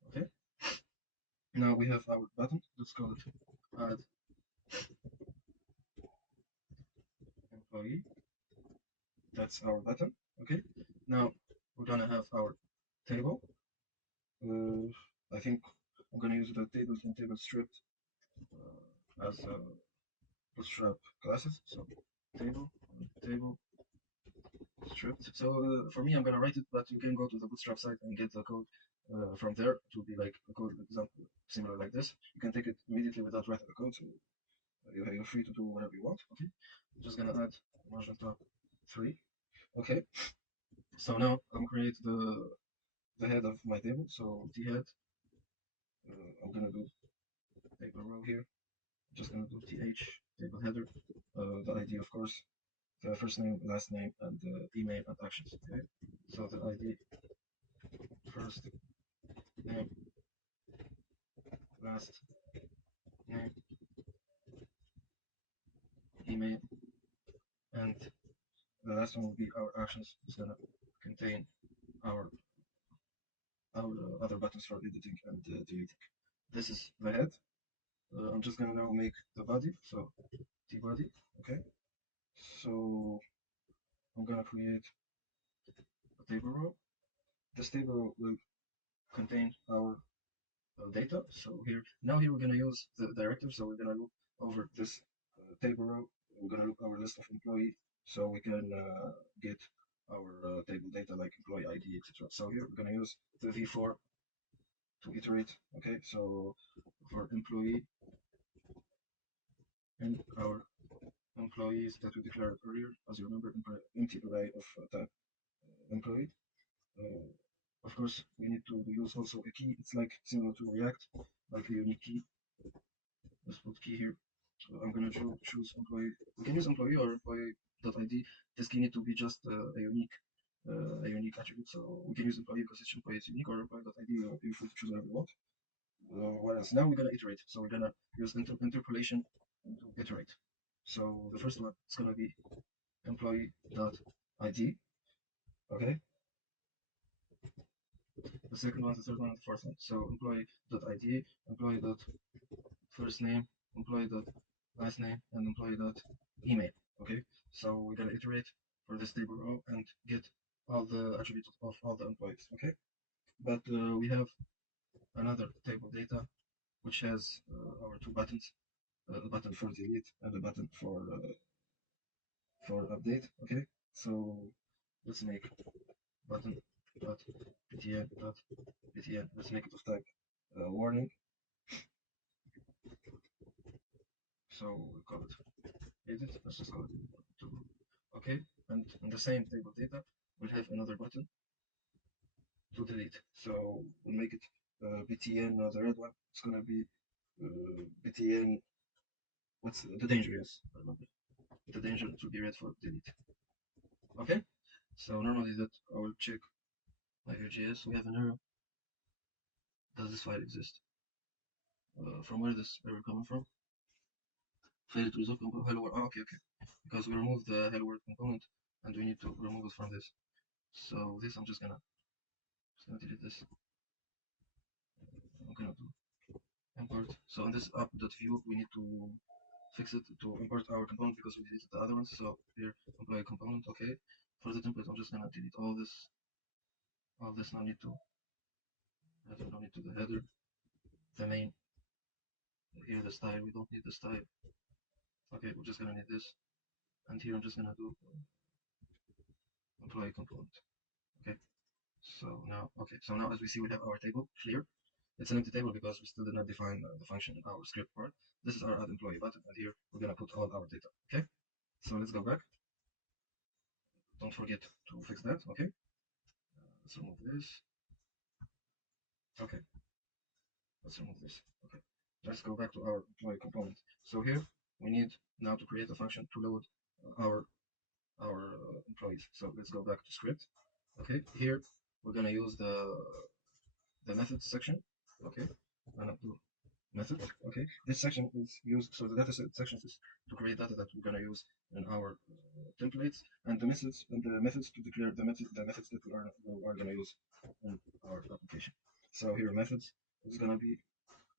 Okay. Now we have our button. Let's call it add employee. That's our button. Okay. Now we're gonna have our table. I think I'm gonna use the tables and table stripped as bootstrap classes. So table stripped. So for me, I'm gonna write it, but you can go to the bootstrap site and get the code from there. It will be like a code example similar like this. You can take it immediately without writing the code, so you're free to do whatever you want. Okay, I'm just gonna add margin top 3. Okay, so now I'm create the head of my table. So the head, I'm gonna do table row here. I'm just gonna do th table header, the ID of course, the first name, last name, and the email and actions. Okay, so the ID, first name, last name, email, and the last one will be our actions. It's gonna contain our other buttons for editing and deleting. This is the head. I'm just gonna now make the body. So the body. Okay. So I'm gonna create a table row. This table row will contain our data. So here we're gonna use the directive. So we're gonna look over this table row. We're gonna look our list of employee, so we can get our table data like employee ID, etc. So here we're gonna use the v-for to iterate. Okay, so for employee and our employees that we declared earlier, as you remember, empty array of type employee. Uh, of course, we need to use also a key. It's like similar to React, like a unique key. Let's put key here. So I'm gonna choose employee. We can use employee or employee.id. This key need to be just a unique attribute. So we can use employee because each employee is unique, or employee.id. You're free to choose whatever you want. What else? Now we're gonna iterate. So we're gonna use interpolation to iterate. So the first one is gonna be employee.id. Okay. The second one, the third one, the fourth one. So employee.id, employee.first name, employee.last name, and employee.email. Okay. So we're gonna iterate for this table row and get all the attributes of all the employees. Okay, but we have another table data which has our two buttons, a button for delete and a button for update. Okay, so let's make button dot btn dot btn. Let's make it of type warning. So we call it edit. Let's just call it to. Okay, and in the same table data, we'll have another button to delete. So we'll make it btn, the red one. It's gonna be btn. What's the danger? Yes, I remember. The danger to be red for delete. Okay, so normally that I will check my Vue.js. We have an error. Does this file exist? From where this error coming from? Failed to resolve hello world. Oh, okay, okay. Because we removed the hello world component and we need to remove it from this. So this I'm just gonna delete this. I'm gonna do import. So in this app.view we need to fix it to import our component because we deleted the other ones. So here employee component, okay. For the template I'm just gonna delete all this. All this no need to header, no need to the header. The main here the style, we don't need the style. Okay, we're just gonna need this. And here I'm just gonna do employee component. Okay. So now, okay, so now as we see, we have our table clear. It's an empty table because we still did not define the function in our script part. This is our add employee button, and here we're gonna put all our data. Okay, so let's go back. Don't forget to fix that. Okay, let's remove this. Okay, let's remove this. Okay, let's go back to our employee component. So here we need now to create a function to load our employees. So let's go back to script. Okay, here we're gonna use the methods section. Okay, I'm gonna do methods. Okay, this section is used, so the data set section is to create data that we're gonna use in our templates, and the methods to declare the methods that we are gonna use in our application. So here methods is gonna be,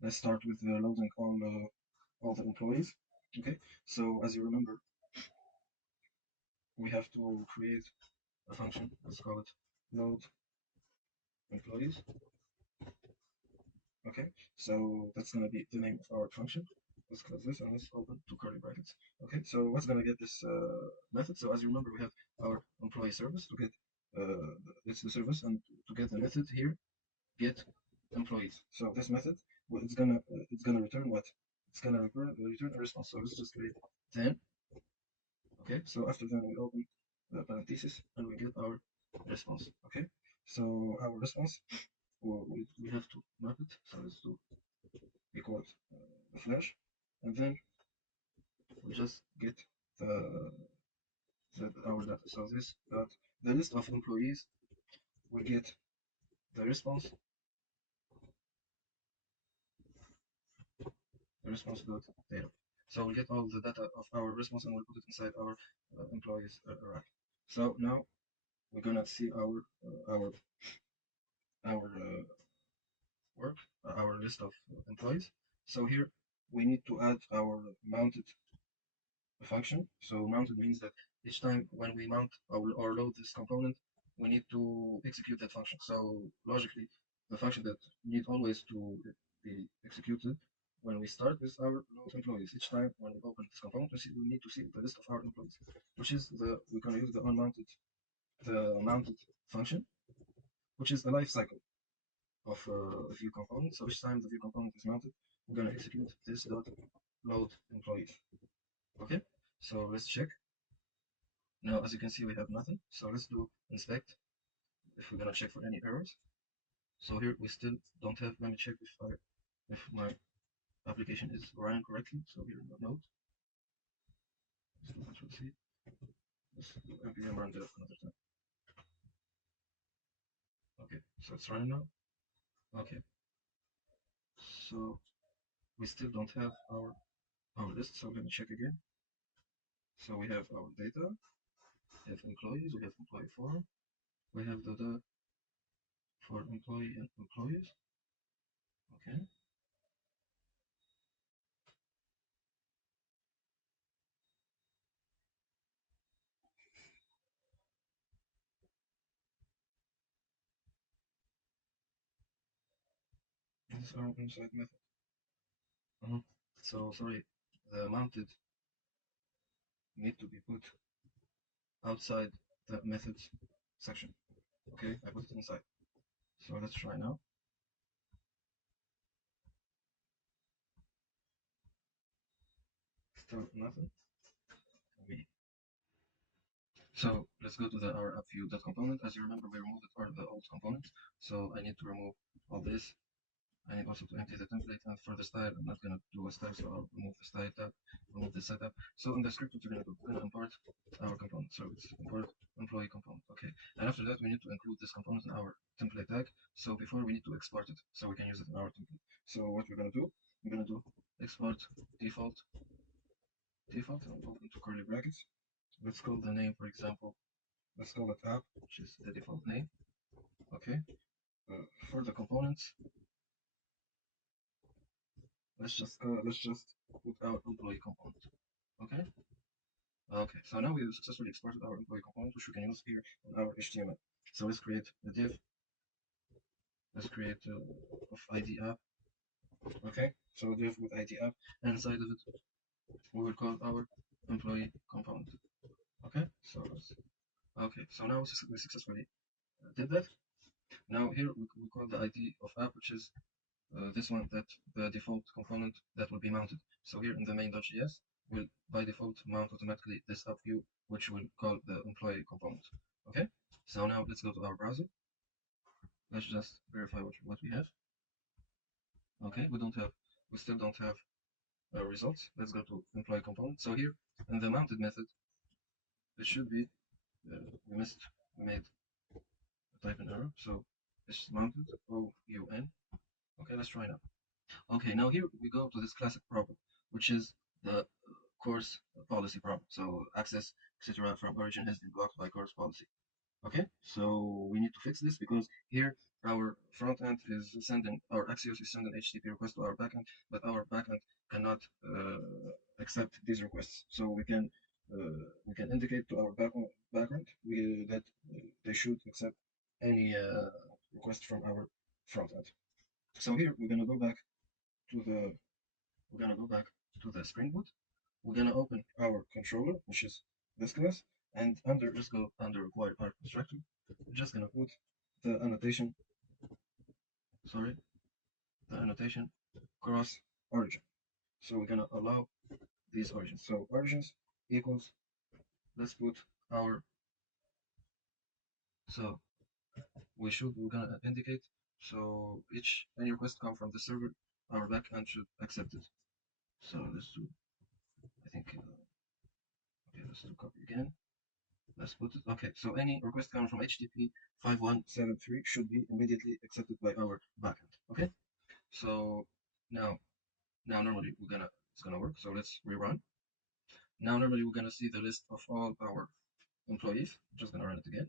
let's start with loading all the employees. Okay, so as you remember, we have to create a function. Let's call it load employees. Okay, so that's gonna be the name of our function. Let's close this and let's open two curly brackets. Okay, so what's gonna get this method? So as you remember, we have our employee service to get it's the service, and to get the method here, get employees. So this method, well, it's gonna return what? It's gonna return a response. So let's just create 10. Okay, so after then we open the parenthesis and we get our response. Okay, so our response, we have to map it. So let's do equals the flash, and then we just get the, our data. So this dot the list of employees, we get the response dot data. So we get all the data of our response and we'll put it inside our employees array. So now we're gonna see our work, our list of employees. So here we need to add our mounted function. So mounted means that each time when we mount or load this component, we need to execute that function. So logically, the function that need always to be executed when we start is our load employees. Each time when we open this component, we need to see the list of our employees, which is we're gonna use the mounted function, which is a life cycle of a Vue component. So each time the Vue component is mounted, we're gonna execute this dot load employees. Okay, so let's check. Now, as you can see, we have nothing. So let's do inspect if we're gonna check for any errors. So here we still don't have. Let me check if my application is running correctly. So here in the node, let's do Control C. Let's do npm run dev another time. Okay, so it's running now. Okay, so we still don't have our list. So let me check again. So we have our data, we have employees, we have employee form, we have data for employee and employees. Okay, is our inside method. So sorry, the mounted need to be put outside the methods section. Okay, I put it inside. So let's try now. Still nothing. So let's go to our app view component. As you remember, we removed part of the old component. So I need to remove all this. I need also to empty the template, and for the style, I'm not gonna do a style, so I'll remove the style tab, remove the setup. So in the script, what we're gonna do, we're gonna import our component. So it's import employee component. Okay. And after that, we need to include this component in our template tag. So before we need to export it, so we can use it in our template. So what we're gonna do, we're gonna do export default, and open to curly brackets. Let's call the name, for example, let's call it app, which is the default name. Okay. For the components, let's just put our employee component. Okay. Okay. So now we successfully exported our employee component, which we can use here on our HTML. So let's create a div. Let's create of ID app. Okay. So a div with ID app, and inside of it, we will call our employee component. Okay. So okay. So now we successfully did that. Now here we call the ID of app, which is this one, that the default component that will be mounted. So here in the main.js will by default mount automatically this app view, which will call the employee component. Okay. So now let's go to our browser. Let's just verify what we have. Okay. We still don't have results. Let's go to employee component. So here in the mounted method, it should be we made a type in error. So it's mounted OUN. Okay. Let's try now. Okay, now here we go to this classic problem, which is the course policy problem. So access, etc. from origin has been blocked by course policy. Okay, so we need to fix this because here our front end is sending, our Axios is sending HTTP request to our backend, but our backend cannot accept these requests. So we can indicate to our backend that they should accept any request from our front end. So here we're gonna go back to the we're gonna go back to the Spring Boot. We're gonna open our controller, which is this class, and under required part constructor, we're just gonna put the annotation, sorry, the annotation cross origin. So we're gonna allow these origins. So origins equals, let's put our, so we're gonna indicate, so any request come from the server, our backend should accept it. So let's do, I think, okay, let's do copy again. Let's put it. Okay, so any request coming from HTTP 5173 should be immediately accepted by our backend. Okay, so now normally it's gonna work. So let's rerun. Now normally we're gonna see the list of all our employees. I'm just gonna run it again.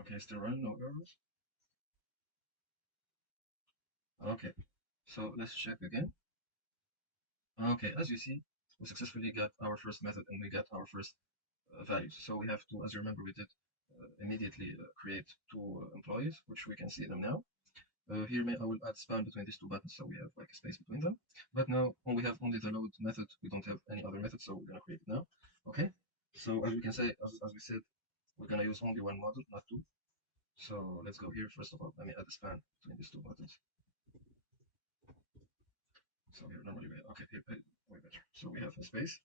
Okay, still running, no errors. Okay, so let's check again. Okay, as you see, we successfully got our first method and we got our first values. So we have to, as you remember, we did immediately create two employees, which we can see them now. Here I will add span between these two buttons, so we have like a space between them. But now we have only the load method. We don't have any other method, so we're gonna create it now. Okay. So as we can say, as we said, we're gonna use only one model, not two. So let's go here. First of all, let me add a span between these two buttons. So here normally we have, okay, here, way better. So we have a space.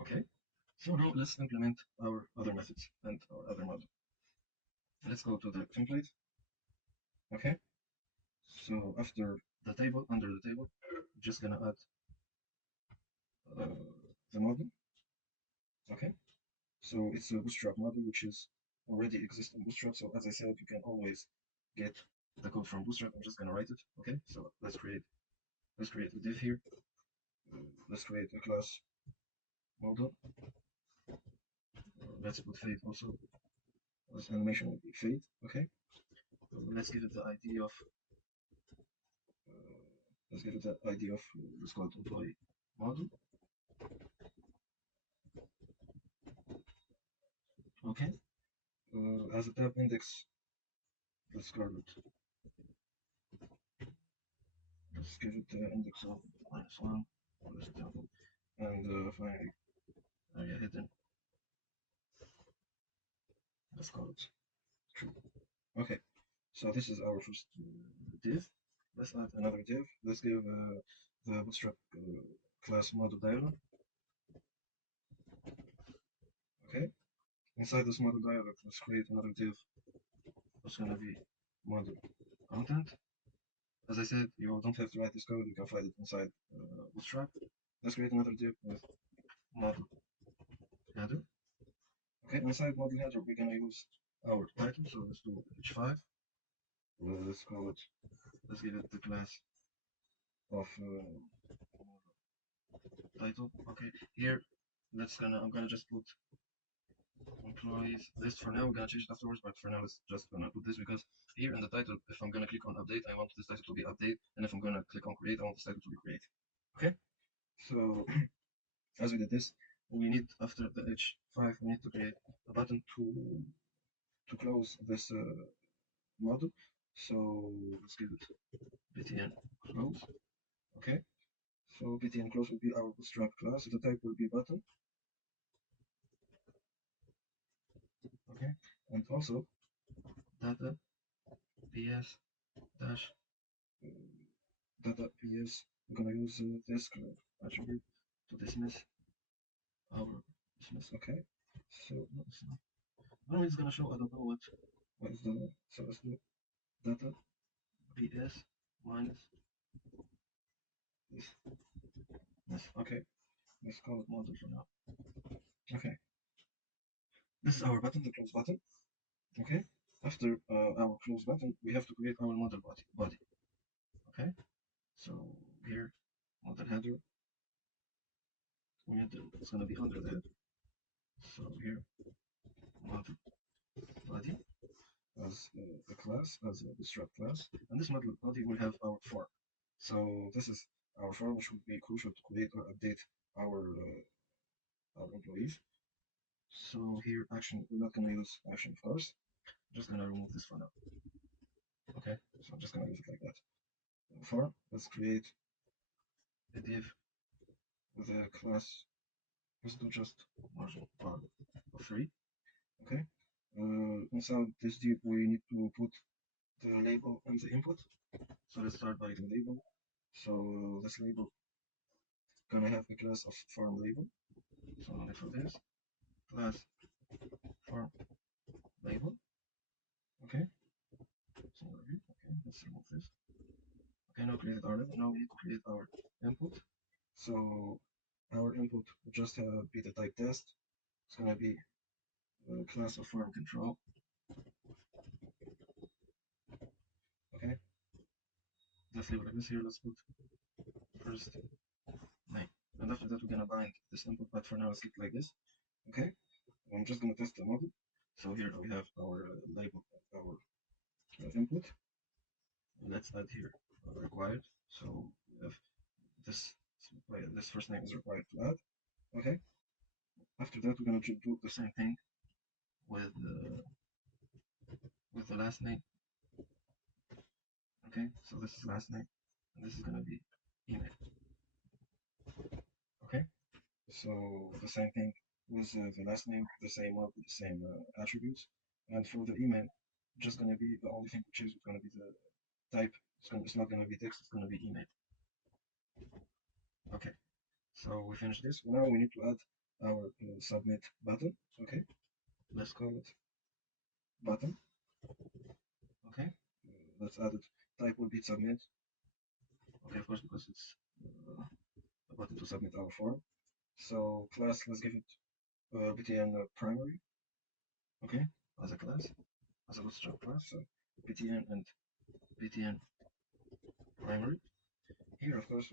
Okay. So now let's implement our other methods and our other model. Let's go to the template. Okay. So after the table, under the table, we're just gonna add the model. Okay, so it's a Bootstrap model which is already exists in Bootstrap. So as I said, you can always get the code from Bootstrap. I'm just gonna write it. Okay, so let's create a div here. Let's create a class model. Let's put fade also. This animation will be fade. Okay, let's give it the ID of let's call it employee model. Okay, as a tab index let's grab it. Let's give it the index of -1 for this example. And finally, area hidden. Let's call it true. Okay, so this is our first div. Let's add another div. Let's give the bootstrap class model dialog. Okay, inside this model dialog, let's create another div. It's gonna be model content. As I said, you don't have to write this code. You can find it inside bootstrap. Let's create another div with model header. Okay, inside model header, we're gonna use our title. So let's do h5. Let's call it. Let's give it the class of title. Okay, here I'm gonna just put employees list for now. We're gonna change it afterwards, but for now it's just gonna put this because here in the title, if I'm gonna click on update, I want this title to be update, and if I'm gonna click on create, I want this title to be create. Okay, so as we did this, we need after the h5 we need to create a button to close this model. So let's give it btn close. Okay, so btn close will be our bootstrap class. The type will be button. Okay, and also data ps dash data ps. We're gonna use this attribute to dismiss our dismiss. Okay, so no, it's not. When it's gonna show, I don't know what is the so let's do data ps minus this. Okay, let's call it model for now. Okay, this is our button, the close button. Okay, after our close button, we have to create our model body. Okay, so here model header. It's gonna be under the header. So here model body as a class, as a bootstrap class, and this model body will have our form. So this is our form, which would be crucial to create or update our employees. So here action, we're not gonna use action, of course. I'm just gonna remove this for now. Okay, so I'm just gonna leave it like that. Form, let's create a div with a class. Let's do just margin bar of 3. Okay. Inside this div, we need to put the label and the input. So let's start by the label. So this label gonna have a class of form label. So only for this class form label. Okay. So okay, let's remove this. Okay, now created our label. Now we need to create our input. So our input will just be the type test. It's gonna be a class of form control. Okay. Let's leave it like this here. Let's put first name. And after that, we're gonna bind this input, but for now, let's keep it like this. Okay. I'm just gonna test the model. So here we have our label, our input. Let's add here required. So we have this first name is required to add. Okay. After that, we're gonna do the same thing with the last name. Okay. So this is last name, and this is gonna be email. Okay. So the same thing with the last name, the same attributes, and for the email, just gonna be the only thing which is gonna be the type. It's not gonna be text. It's gonna be email. Okay. So we finished this. Now we need to add our submit button. Okay. Let's call it button. Okay. Let's add it. Type will be submit. Okay, of course, because it's a button to submit our form. So class, let's give it btn primary. Okay, as a class, as a bootstrap class. So btn and btn primary. Here, of course,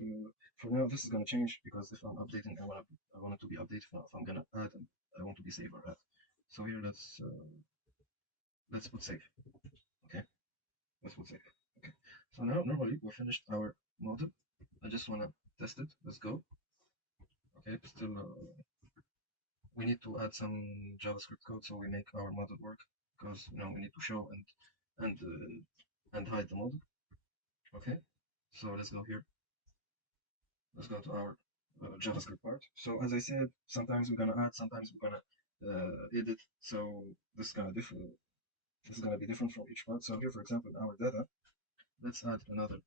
for now this is gonna change because if I'm updating, I want it to be updated. If I'm gonna add, I want to be save or add. So here, let's put save. Okay, let's put save. Okay. So now normally we finished our model. I just wanna test it. Let's go. Okay, still we need to add some JavaScript code so we make our model work because we need to show and and hide the model. Okay, so let's go here. Let's go to our JavaScript part. So as I said, sometimes we're gonna add, sometimes we're gonna edit. So this is gonna differ. This is gonna be different from each part. So here, for example, in our data, let's add another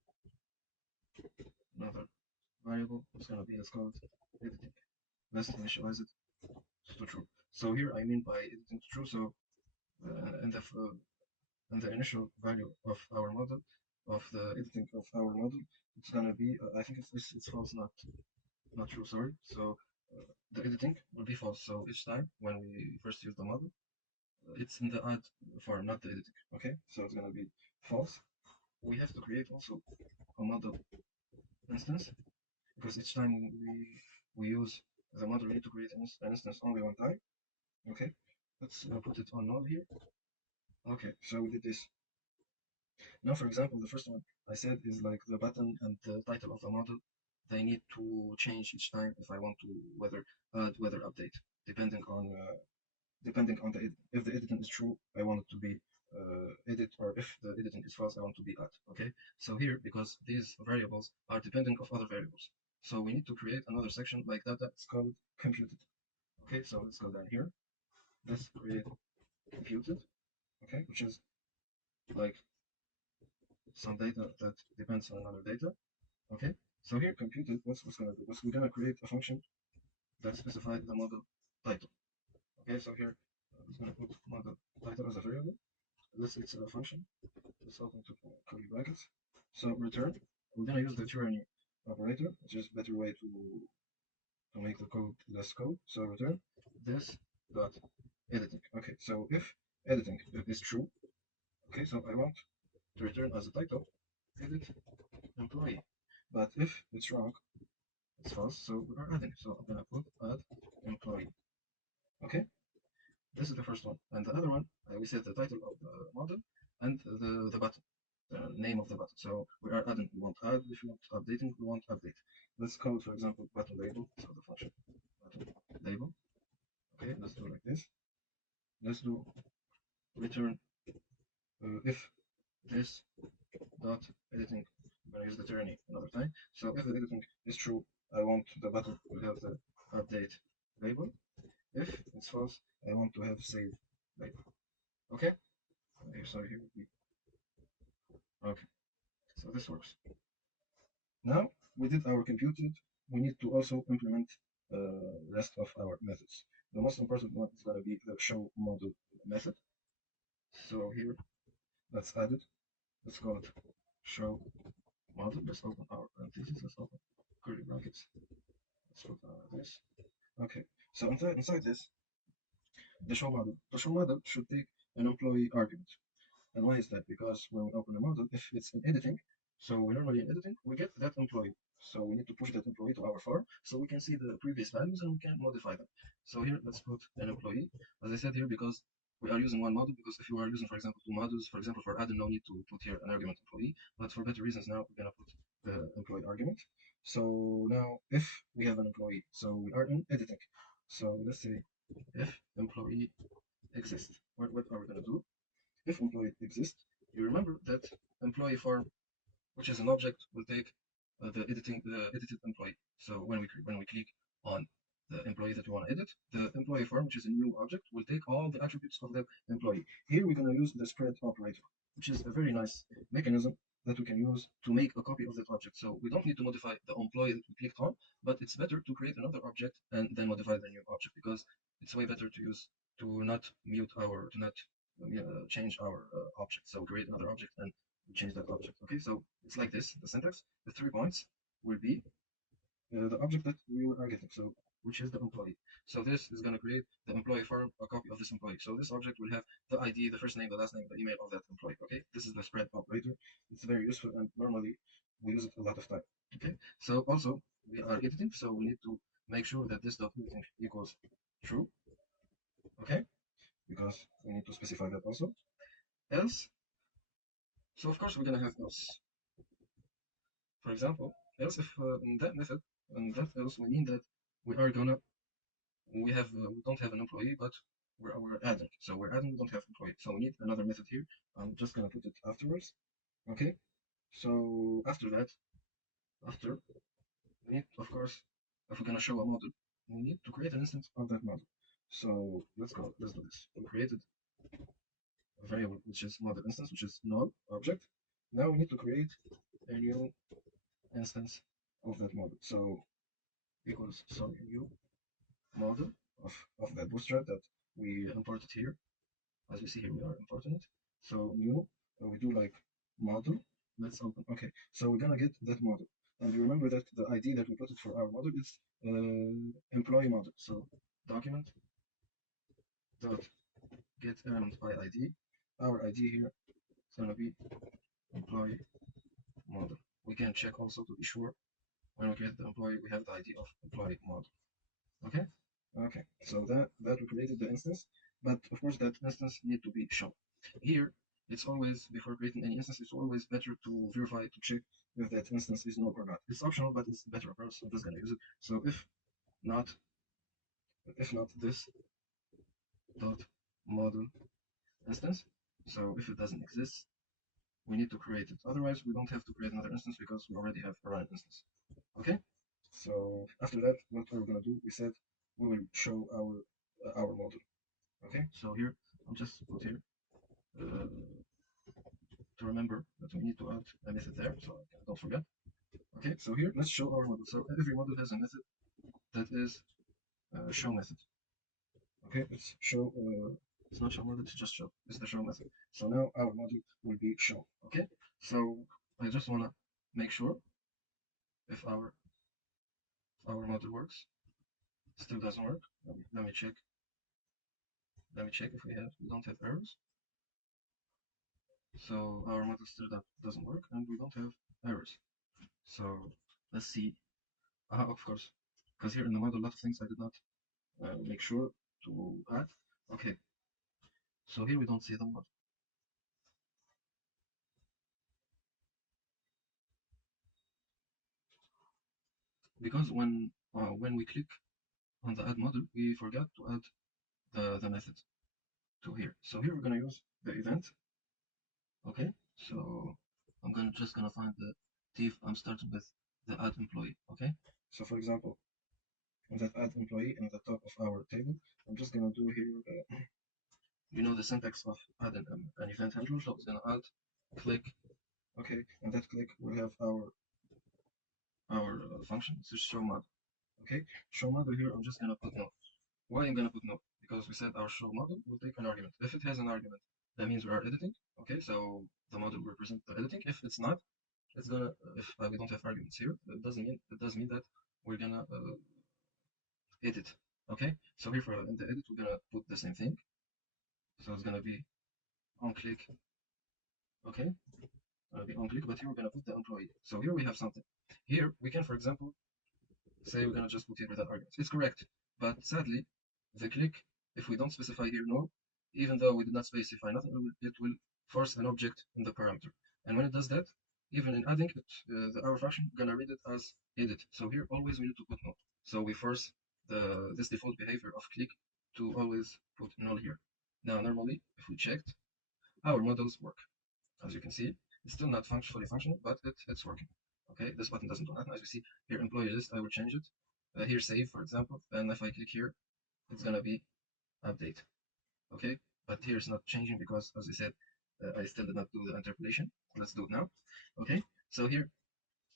variable. It's gonna be, let's call it editing. Let's initialize it to true. So here I mean by editing to true. So in the initial value of our model, of the editing of our model, it's gonna be I think it's false, not true. Sorry. So the editing will be false. So each time when we first use the model, it's in the add form, not the editing. Okay. So it's gonna be false. We have to create also a model instance because each time we use the model, we need to create an instance only one time. Okay. Let's put it on null here. Okay. So we did this. Now, for example, the first one I said is like the button and the title of the model. They need to change each time if I want to whether add, whether update, depending on the if the editing is true, I want it to be edit, or if the editing is false, I want to be add. Okay. So here, because these variables are depending of other variables, so we need to create another section like that that's called computed. Okay. So let's go down here. Let's create computed. Okay, which is like some data that depends on another data. Okay, so here computed, what's gonna do? We're gonna create a function that specifies the model title. Okay, so here I'm gonna put model title as a variable. It's a function. Let's open to curly brackets. So return. We're gonna use the tyranny operator, which is a better way to make the code less code. So return this dot editing. Okay, so if editing is true, okay, so I want to return as a title edit employee. But if it's wrong, it's false, so we are adding. So I'm gonna put add employee. Okay, this is the first one. And the other one, we set the title of the model and the button, the name of the button. So we are adding, we want add, if you want updating, we want update. Let's call, for example, button label. So the function button label. Okay, let's do like this. Let's do return if this dot editing. I'm gonna use the tyranny another time. So if the editing is true, I want the button to have the update label. If it's false, I want to have save label. Okay? Okay, so here would be okay. So this works. Now we did our computed. We need to also implement rest of our methods. The most important one is gonna be the show model method. So here, let's add it. Let's call it show model. Let's open our parentheses. Let's open curly brackets. Let's put this. Okay. So inside this, the show model should take an employee argument. And why is that? Because when we open a model, if it's in editing, so we normally in editing, we get that employee. So we need to push that employee to our form so we can see the previous values and we can modify them. So here, let's put an employee. As I said here, because we are using one model, because if you are using, for example, two models, for example, for add, no need to put here an argument employee, but for better reasons now, we're going to put the employee argument. So now, if we have an employee, so we are in editing. So let's say if employee exists, what are we going to do? If employee exists, you remember that employee form, which is an object, will take the edited employee. So when we click on the employee that we want to edit, the employee form, which is a new object, will take all the attributes of the employee. Here we're going to use the spread operator, which is a very nice mechanism that we can use to make a copy of that object. So we don't need to modify the employee that we clicked on, but it's better to create another object and then modify the new object, because it's way better to not change our object. So create another object and change that object. Okay, so it's like this. The syntax, the 3 points will be the object that we are getting, so which is the employee. So this is going to create the employee form, a copy of this employee. So this object will have the ID, the first name, the last name, the email of that employee. Okay, this is the spread operator. It's very useful and normally we use it a lot of time. Okay, so also we are editing, so we need to make sure that this dot editing equals true. Okay, because we need to specify that also. Else, so of course we're gonna have else. For example, else if in that method, and that else we mean that we are gonna we don't have an employee, but we're adding. So we're adding, we don't have employee. So we need another method here. I'm just gonna put it afterwards. Okay. So after we need, of course, if we're gonna show a model, we need to create an instance of that model. So let's do this. We created a variable which is model instance, which is null object. Now we need to create a new instance of that model. So equals new model of that bootstrap that we imported here. As we see here, we are importing it. So new, we do like model. Let's open. Okay, so we're gonna get that model. And you remember that the ID that we put it for our model is employee model. So document dot get element by ID. Our ID here is gonna be employee model. We can check also to be sure when we create the employee, we have the ID of employee model. Okay. Okay, so that we created the instance, but of course that instance need to be shown. Here, it's always, before creating any instance, it's always better to verify, to check if that instance is null or not. It's optional, but it's better approach, so I'm just gonna use it. So not, if not this dot model instance, so if it doesn't exist, we need to create it. Otherwise, we don't have to create another instance because we already have a run instance. Okay? So after that, what we're gonna do, we said we will show our model. Okay, so here I'll just put here to remember that we need to add a method there, so I don't forget. Okay, so here let's show our model. So every model has a method that is show method. Okay, it's show. It's not show model, it's just show. It's the show method. So now our model will be shown. Okay, so I just wanna make sure if our model works. Still doesn't work. Let me check. Let me check if we don't have errors. So our model still doesn't work, and we don't have errors. So let's see. Of course, because here in the model, a lot of things I did not make sure to add. Okay, so here we don't see the model. Because when we click on the add model, we forgot to add the method to here. So here we're gonna use the event. Okay, so just gonna find the div. I'm starting with the add employee. Okay, so for example, in that add employee in the top of our table, I'm just gonna do here you know the syntax of add an event handler. So it's gonna add click. Okay, and that click will have our function. This is show model. Okay, show model here. I'm just gonna put no. Why I'm gonna put no? Because we said our show model will take an argument. If it has an argument, that means we are editing. Okay, so the model will represent the editing. If it's not, it's gonna. If we don't have arguments here, it does mean that we're gonna edit. Okay, so here for in the edit we're gonna put the same thing. So it's gonna be on click. Okay, be on click, but here we're gonna put the employee. So here we have something. Here we can, for example, say we're gonna just put here without arguments. It's correct, but sadly, the click, if we don't specify here no, even though we did not specify nothing, it will force an object in the parameter. And when it does that, even in adding it, our function gonna read it as edit. So here always we need to put no. So we force this default behavior of click to always put null here. Now normally, if we checked, our models work. As you can see, it's still not fully functional, but it's working. Okay, this button doesn't do nothing. As you see here, employee list, I will change it. Here, save, for example, and if I click here, it's gonna be update. Okay, but here it's not changing because, as I said, I still did not do the interpolation. Let's do it now. Okay, so here,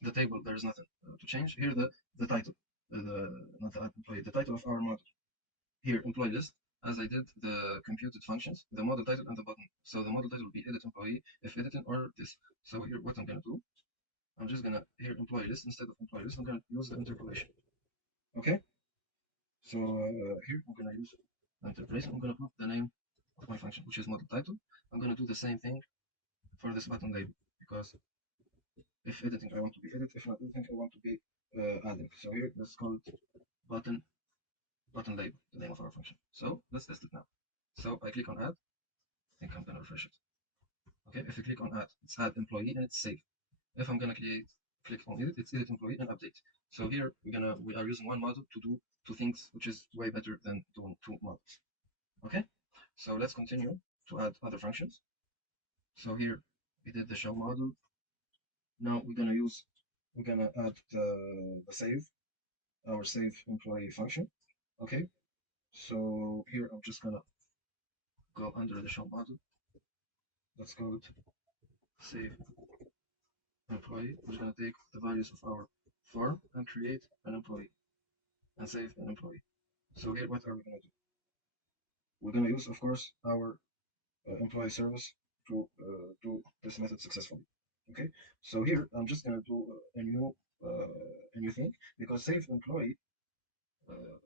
the table, there is nothing to change. Here, the title, not the employee, the title of our model. Here, employee list, as I did the computed functions, the model title and the button. So the model title will be edit employee if editing or this. So here, what I'm gonna do, I'm just gonna here employee list instead of employee list. I'm gonna use the interpolation. Okay. So here I'm gonna use interpolation. I'm gonna put the name of my function, which is model title. I'm gonna do the same thing for this button label because if editing I want to be edit, if not editing I want to be adding. So here let's call it button label, the name of our function. So let's test it now. So I click on add. I think I'm gonna refresh it. Okay, if you click on add, it's add employee and it's save. If I'm gonna click on edit, it's edit employee and update. So here we are using one model to do two things, which is way better than doing two models. Okay, so let's continue to add other functions. So here we did the show model. Now we're gonna add the save, our save employee function. Okay, so here I'm just gonna go under the show model. Let's go to save employee. We're gonna take the values of our form and create an employee and save an employee. So here, what are we gonna do? We're gonna use, of course, our employee service to do this method successfully. Okay, so here I'm just gonna do a new thing because save employee.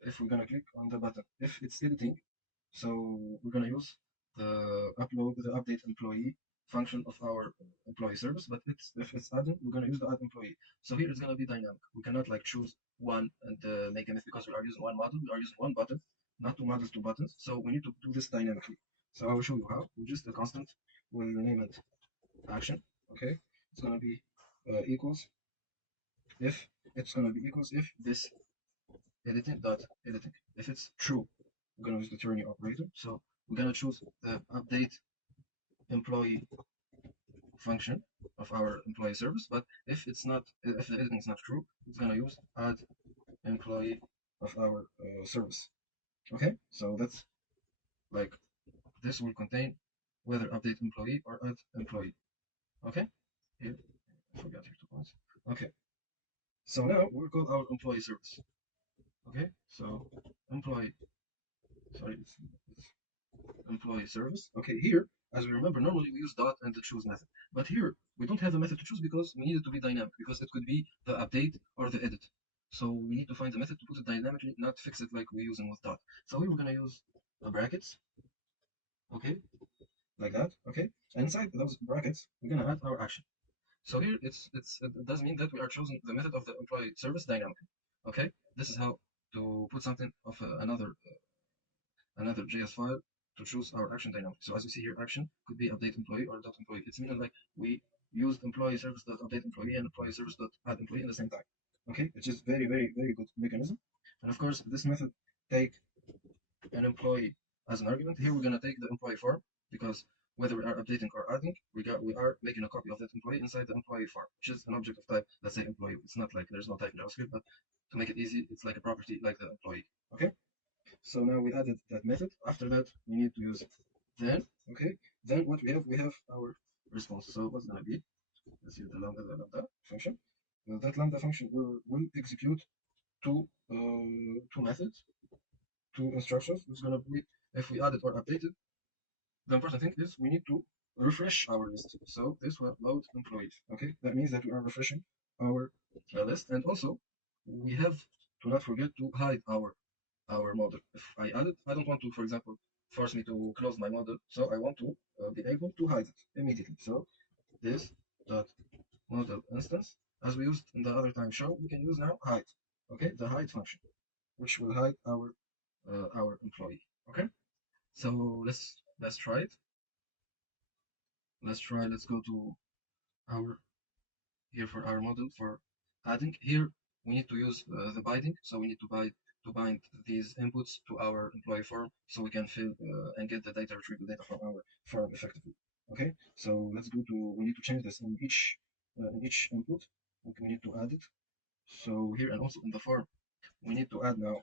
If we're gonna click on the button, if it's editing, so we're gonna use the update employee function of our employee service, but if it's adding, we're gonna use the add employee. So here it's gonna be dynamic. We cannot like choose one and make a myth because we are using one model. We are using one button, not two models, two buttons. So we need to do this dynamically. So I will show you how. We just a constant. We'll name it action. Okay, it's gonna be equals if it's gonna be equals if this editing dot editing. If it's true, we're gonna use the turning operator. So we're gonna choose the update employee function of our employee service. But if it's not, if the editing is not true, it's gonna use add employee of our service. Okay, so that's like this will contain whether update employee or add employee. Okay, here I forgot here 2 points. Okay, so now we'll call our employee service. Okay, so employee, sorry, it's employee service. Okay, here, as we remember, normally we use dot and the choose method. But here, we don't have a method to choose because we need it to be dynamic, because it could be the update or the edit. So we need to find a method to put it dynamically, not fix it like we're using with dot. So here we're going to use the brackets, okay, like that, okay. And inside those brackets, we're going to add our action. So here, it does mean that we are choosing the method of the employee service dynamically, okay. This is how to put something of another JS file to choose our action dynamic. So as you see here, action could be update employee or dot employee. It's meaning like we used employee service dot update employee and employee service dot add employee in the same time. Okay, which is very good mechanism. And of course, this method take an employee as an argument. Here we're gonna take the employee form because whether we are updating or adding, we are making a copy of that employee inside the employee form, which is an object of type, let's say employee. It's not like there's no type in JavaScript, but to make it easy, it's like a property like the employee. Okay. So now we added that method. After that, we need to use then. Okay. Then what we have our response. So what's gonna be? Let's see the lambda function. That lambda function will execute two methods, two instructions. It's gonna be if we added or updated. The important thing is we need to refresh our list. So this will load employees. Okay. That means that we are refreshing our list, and also we have to not forget to hide our model. If I add it, I don't want to, for example, force me to close my model. So I want to be able to hide it immediately. So this dot model instance, as we used in the other time show, we can use now hide. Okay, the hide function, which will hide our employee. Okay, so let's try it. Let's try. Let's go to our here for our model for adding. Here we need to use the binding, so we need to bind these inputs to our employee form so we can fill and get the data, retrieve the data from our form effectively. Okay, so let's go to, we need to change this in each input. Okay, we need to add it. So here and also in the form, we need to add now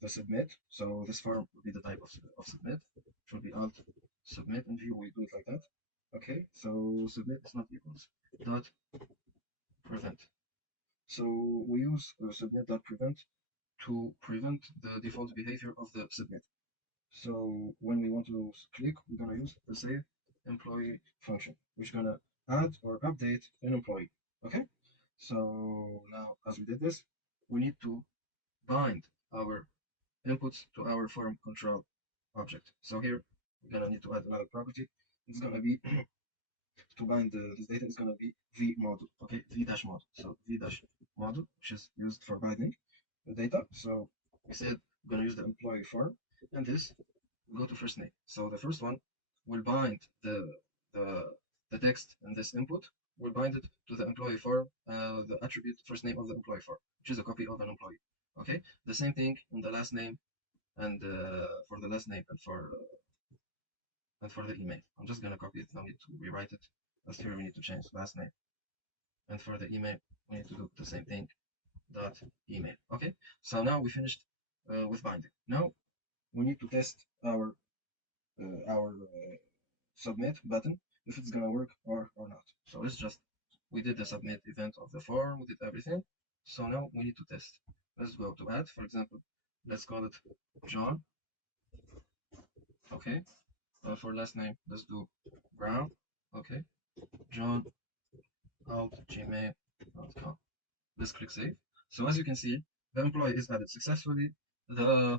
the submit. So this form will be the type of submit. It will be alt submit, and here we do it like that. Okay, so submit is not equals dot prevent. So we use submit.prevent to prevent the default behavior of the submit. So when we want to click, we're gonna use the save employee function, which is gonna add or update an employee. Okay. So now, as we did this, we need to bind our inputs to our form control object. So here we're gonna need to add another property. It's gonna be to bind this data is going to be v model, okay, v dash model. So v dash model, which is used for binding the data. So we said we're going to use the employee form, and this will go to first name. So the first one will bind the the text in this input. Will bind it to the employee form, the attribute first name of the employee form, which is a copy of an employee. Okay, the same thing in the last name and for the last name and for the email. I'm just gonna copy it. No need to rewrite it. Just here we need to change last name, and for the email we need to do the same thing. Dot email. Okay. So now we finished with binding. Now we need to test our submit button if it's gonna work or not. So let's just we did the submit event of the form. We did everything. So now we need to test. Let's go to add. For example, let's call it John. Okay. For last name, let's do Brown. Okay. John out gmail.com. Let's click save. So as you can see, the employee is added successfully. The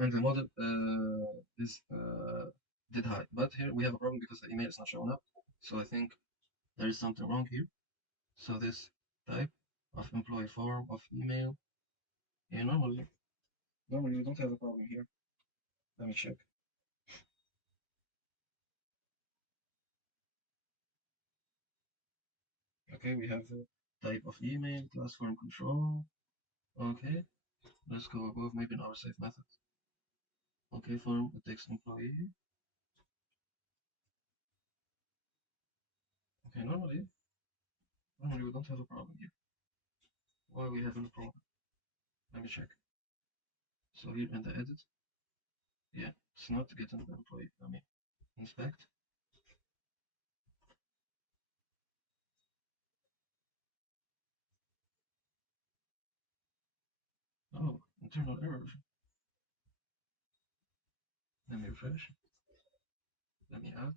and the model is did hide. But here we have a problem because the email is not showing up. So I think there is something wrong here. So this type of employee form of email. Yeah, normally we don't have a problem here. Let me check. Okay, we have the type of email, class form control. Okay, let's go above maybe in our save method. Okay, form a text employee. Okay, normally we don't have a problem here. Why we having a problem? Let me check. So here in the edit, yeah, it's not getting the employee. Let me inspect. Oh, internal error. Let me refresh. Let me add.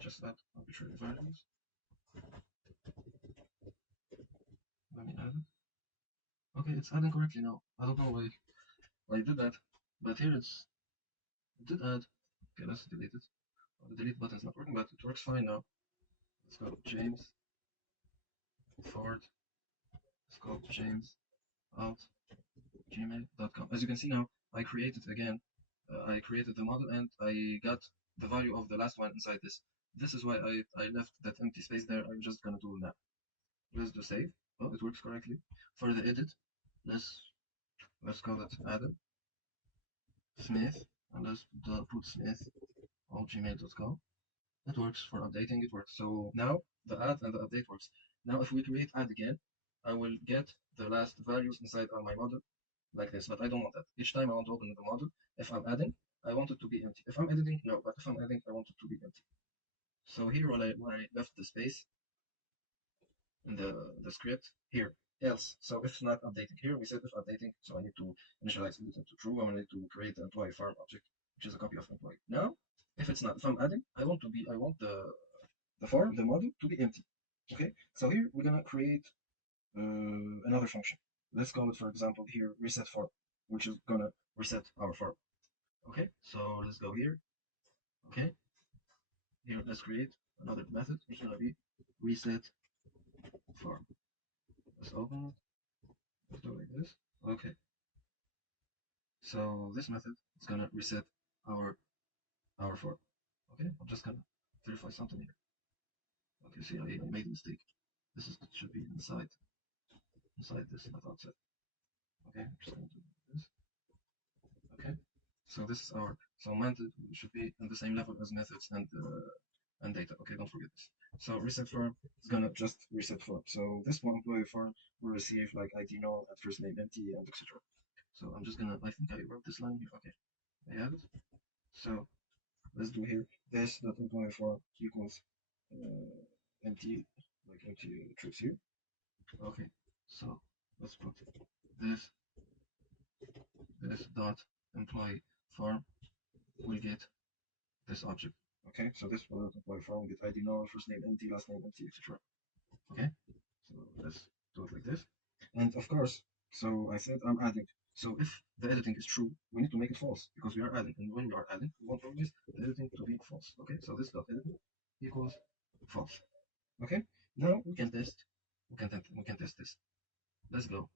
Just add arbitrary values. Let me add it. Okay, it's adding correctly now. I don't know why I did that, but here it did add. Okay, let's delete it. Oh, the delete button is not working, but it works fine now. Let's go James Ford. Let's go James out gmail.com. As you can see now, I created again. I created the model and I got the value of the last one inside this. This is why I left that empty space there. I'm just gonna do now. Let's do save. Oh, it works correctly. For the edit, let's call it Adam Smith, and let's put Smith on gmail.com. It works for updating. It works. So now the add and the update works. Now if we create add again, I will get the last values inside of my model like this, but I don't want that. Each time I want to open the model, if I'm adding, I want it to be empty. If I'm editing, no, but if I'm adding, I want it to be empty. So here when I left the space in the script, here, else. So if it's not updating here, we said if updating, so I need to initialize it to true, I need to create the employee farm object, which is a copy of employee. Now, if it's not, if I'm adding, I want the form, the model to be empty. Okay, so here we're gonna create another function. Let's call it, for example, here reset form, which is gonna reset our form. Okay, so let's go here. Okay, here let's create another method. It's gonna be reset form. Let's open it. Let's do it like this. Okay, so this method is gonna reset our our form. Okay, I'm just gonna verify something here. Okay, see, I made a mistake. This is should be inside this, not outside. Okay, I'm just gonna do this. Okay, so this is our so method should be on the same level as methods and data. Okay, don't forget this. So reset form is gonna just reset form. So this one employee form will receive like ID null and first name empty and etc. So I'm just gonna I think I wrote this line here. Okay, I have it. So let's do here this dot employee form equals empty like empty tricks here. Okay, so let's put this dot employee form will get this object. Okay, so this will employee form will get ID null, first name empty, last name empty, etc. Okay, so let's do it like this. And of course, so I said I'm adding. So if the editing is true, we need to make it false because we are adding. And when we are adding, we want always the editing to be false. Okay, so this dot editing equals false. Okay, now we can test. We can test this. Let's go.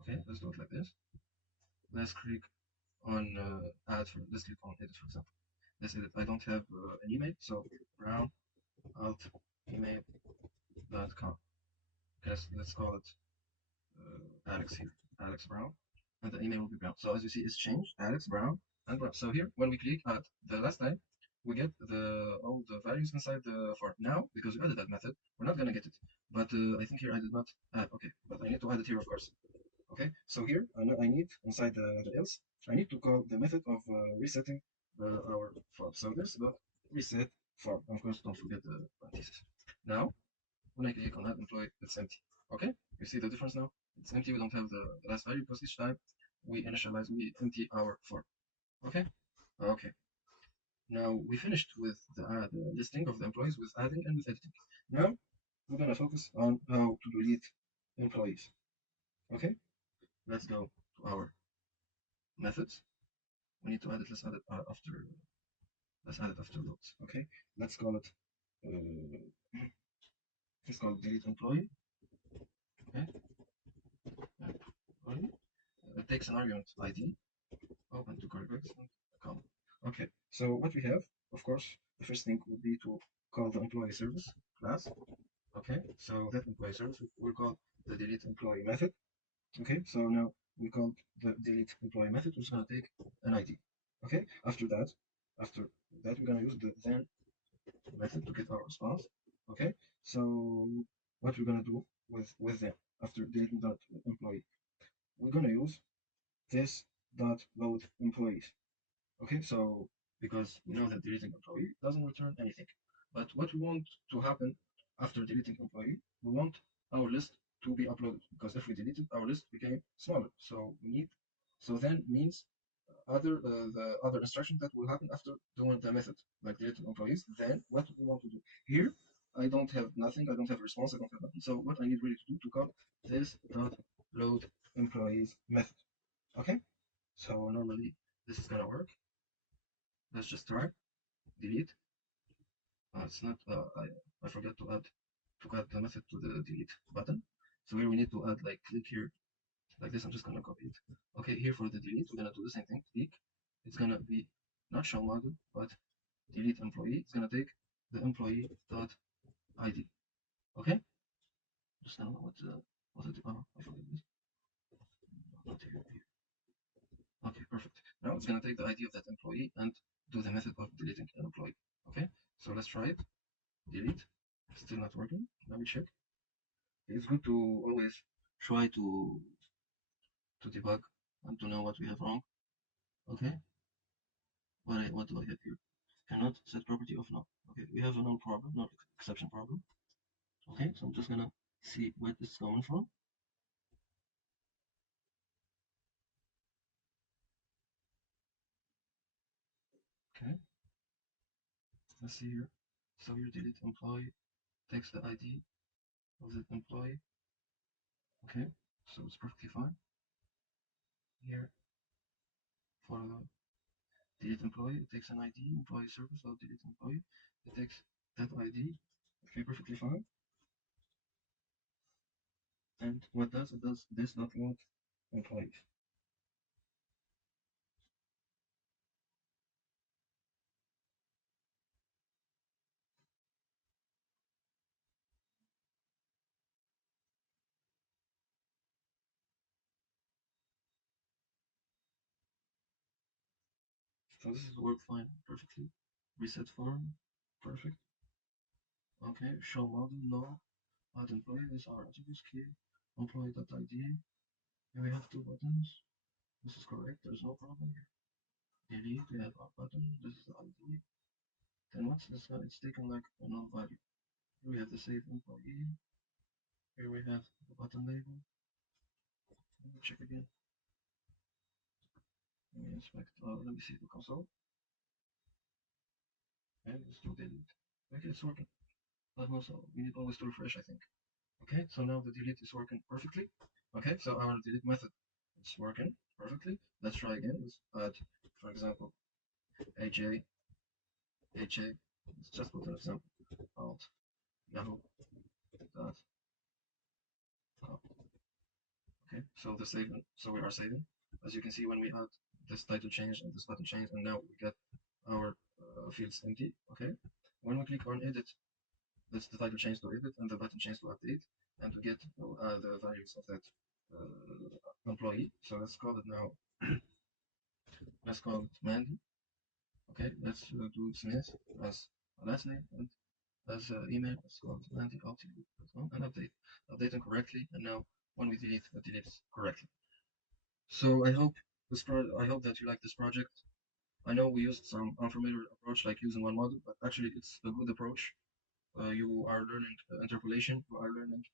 Okay, let's do it like this. Let's click on add. Let's click on edit, for example. Let's edit. I don't have an email, so brown out email.com. Let's call it Alex here. Alex Brown. and the email will be brown. So as you see, it's changed, Alex, brown, and brown. So here, when we click add the last time, we get all the values inside the form. Now, because we added that method, we're not gonna get it. But I think here I did not add. Okay, but I need to add it here, of course. Okay, so here I need inside the else, I need to call the method of resetting our form. So this dot reset form. Of course, don't forget the parentheses. Now, when I click on add employee, it's empty. Okay, you see the difference now? It's empty. We don't have the last value because each time we initialize, we empty our form. Okay, okay. Now we finished with the listing of the employees with adding and with editing. Now we're gonna focus on how to delete employees. Okay, let's go to our methods. We need to add it. Let's add it after. Let's add it after loads. Okay. Let's call it. Uh, let's call it delete employee. Okay. Employee. It takes an argument ID. Open to callbacks and a comma. Okay. So what we have, of course, the first thing would be to call the employee service class. Okay. So that employee service we'll call the delete employee method. Okay. So now we call the delete employee method, which is gonna take an ID. Okay. After that, we're gonna use the then method to get our response. Okay, so what we're gonna do with them after deleting that employee, we're gonna use this dot load employees. Okay, so because we know that deleting employee doesn't return anything, but what we want to happen after deleting employee, we want our list to be uploaded, because if we deleted, our list became smaller. So we need, so then means the other instruction that will happen after doing the method, like deleting employees. Then what we want to do here, I don't have nothing, I don't have a response, I don't have nothing. So what I need really to do to call this dot load employees method. Okay, so normally this is gonna work. Let's just try delete. It's not. I forgot to add the method to the delete button. So here we need to add, like, click here like this. I'm just gonna copy it. Okay, here for the delete, we're gonna do the same thing. Click. It's gonna be not show model, but delete employee. It's gonna take the employee dot ID. Okay. Just now what to do. Oh, I forgot this. Not here. Okay, perfect. Now it's gonna take the ID of that employee and do the method of deleting an employee. Okay. So let's try it. Delete. Still not working. Let me check. It's good to always try to debug and to know what we have wrong. Okay. What do I have here? Cannot set property of no. Okay, we have a null problem, not exception problem. Okay, so I'm just gonna see where this is coming from. Okay, let's see here. So here delete employee takes the ID of the employee. Okay, so it's perfectly fine. Here for the delete employee, it takes an ID, employee service, or delete employee. It takes that ID. Okay, perfectly fine. And what does it does this not load employees. So this is work fine, perfectly. Reset form, perfect. Okay, show model, no. Add employee, these are attributes key. Employee.id. Here we have two buttons. This is correct, there's no problem here. Delete, we have our button, this is the ID. Then what's this one? It's taken like a null value. Here we have the save employee. Here we have the button label. Let me check again. Let me inspect, let me see the console. And let's do delete. Okay, it's working. But also, we need always to refresh, I think. Okay, so now the delete is working perfectly. Okay, so our delete method is working perfectly. Let's try again. Let's add, for example, AJ, AJ. Let's just put an example. Alt Yahoo dot okay, so the saving, so we are saving. As you can see, when we add this title change and this button change, and now we get our fields empty. Okay, when we click on edit, that's the title change to edit and the button change to update, and we get the values of that employee. So let's call it now. Let's call it Mandy. Okay, let's do Smith as a last name and as email. Let's call it Mandy@outlook.com and update them correctly. And now when we delete, it deletes correctly. So I hope that you like this project. I know we used some unfamiliar approach like using one model, but actually it's a good approach. You are learning interpolation. You are learning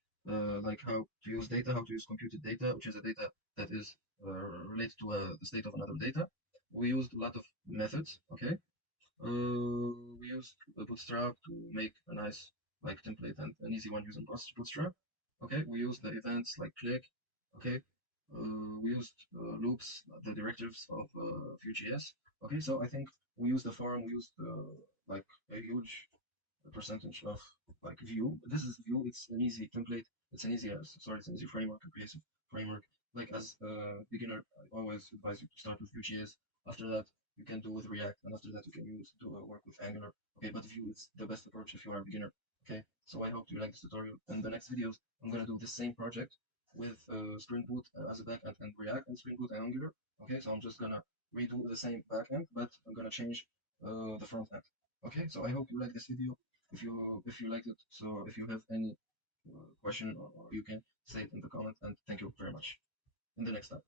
like how to use data, how to use computed data, which is a data that is related to the state of another data. We used a lot of methods. Okay, we used Bootstrap to make a nice like template and an easy one using Bootstrap. Okay, we used the events like click. Okay, we used loops, the directives of Vue.js. Okay, so I think we used the form. We used like a huge percentage of like Vue. This is Vue. It's an easy template. It's an easy it's an easy framework, comprehensive framework. Like as a beginner, I always advise you to start with Vue.js. After that, you can do with React, and after that, you can work with Angular. Okay, but Vue is the best approach if you are a beginner. Okay, so I hope you like this tutorial. In the next videos, I'm gonna do the same project with Spring Boot as a backend and React and Spring Boot and Angular. Okay, so I'm just gonna redo the same backend, but I'm gonna change the front end. Okay, so I hope you like this video if you liked it. So if you have any question or you can say it in the comment and thank you very much. In the next time.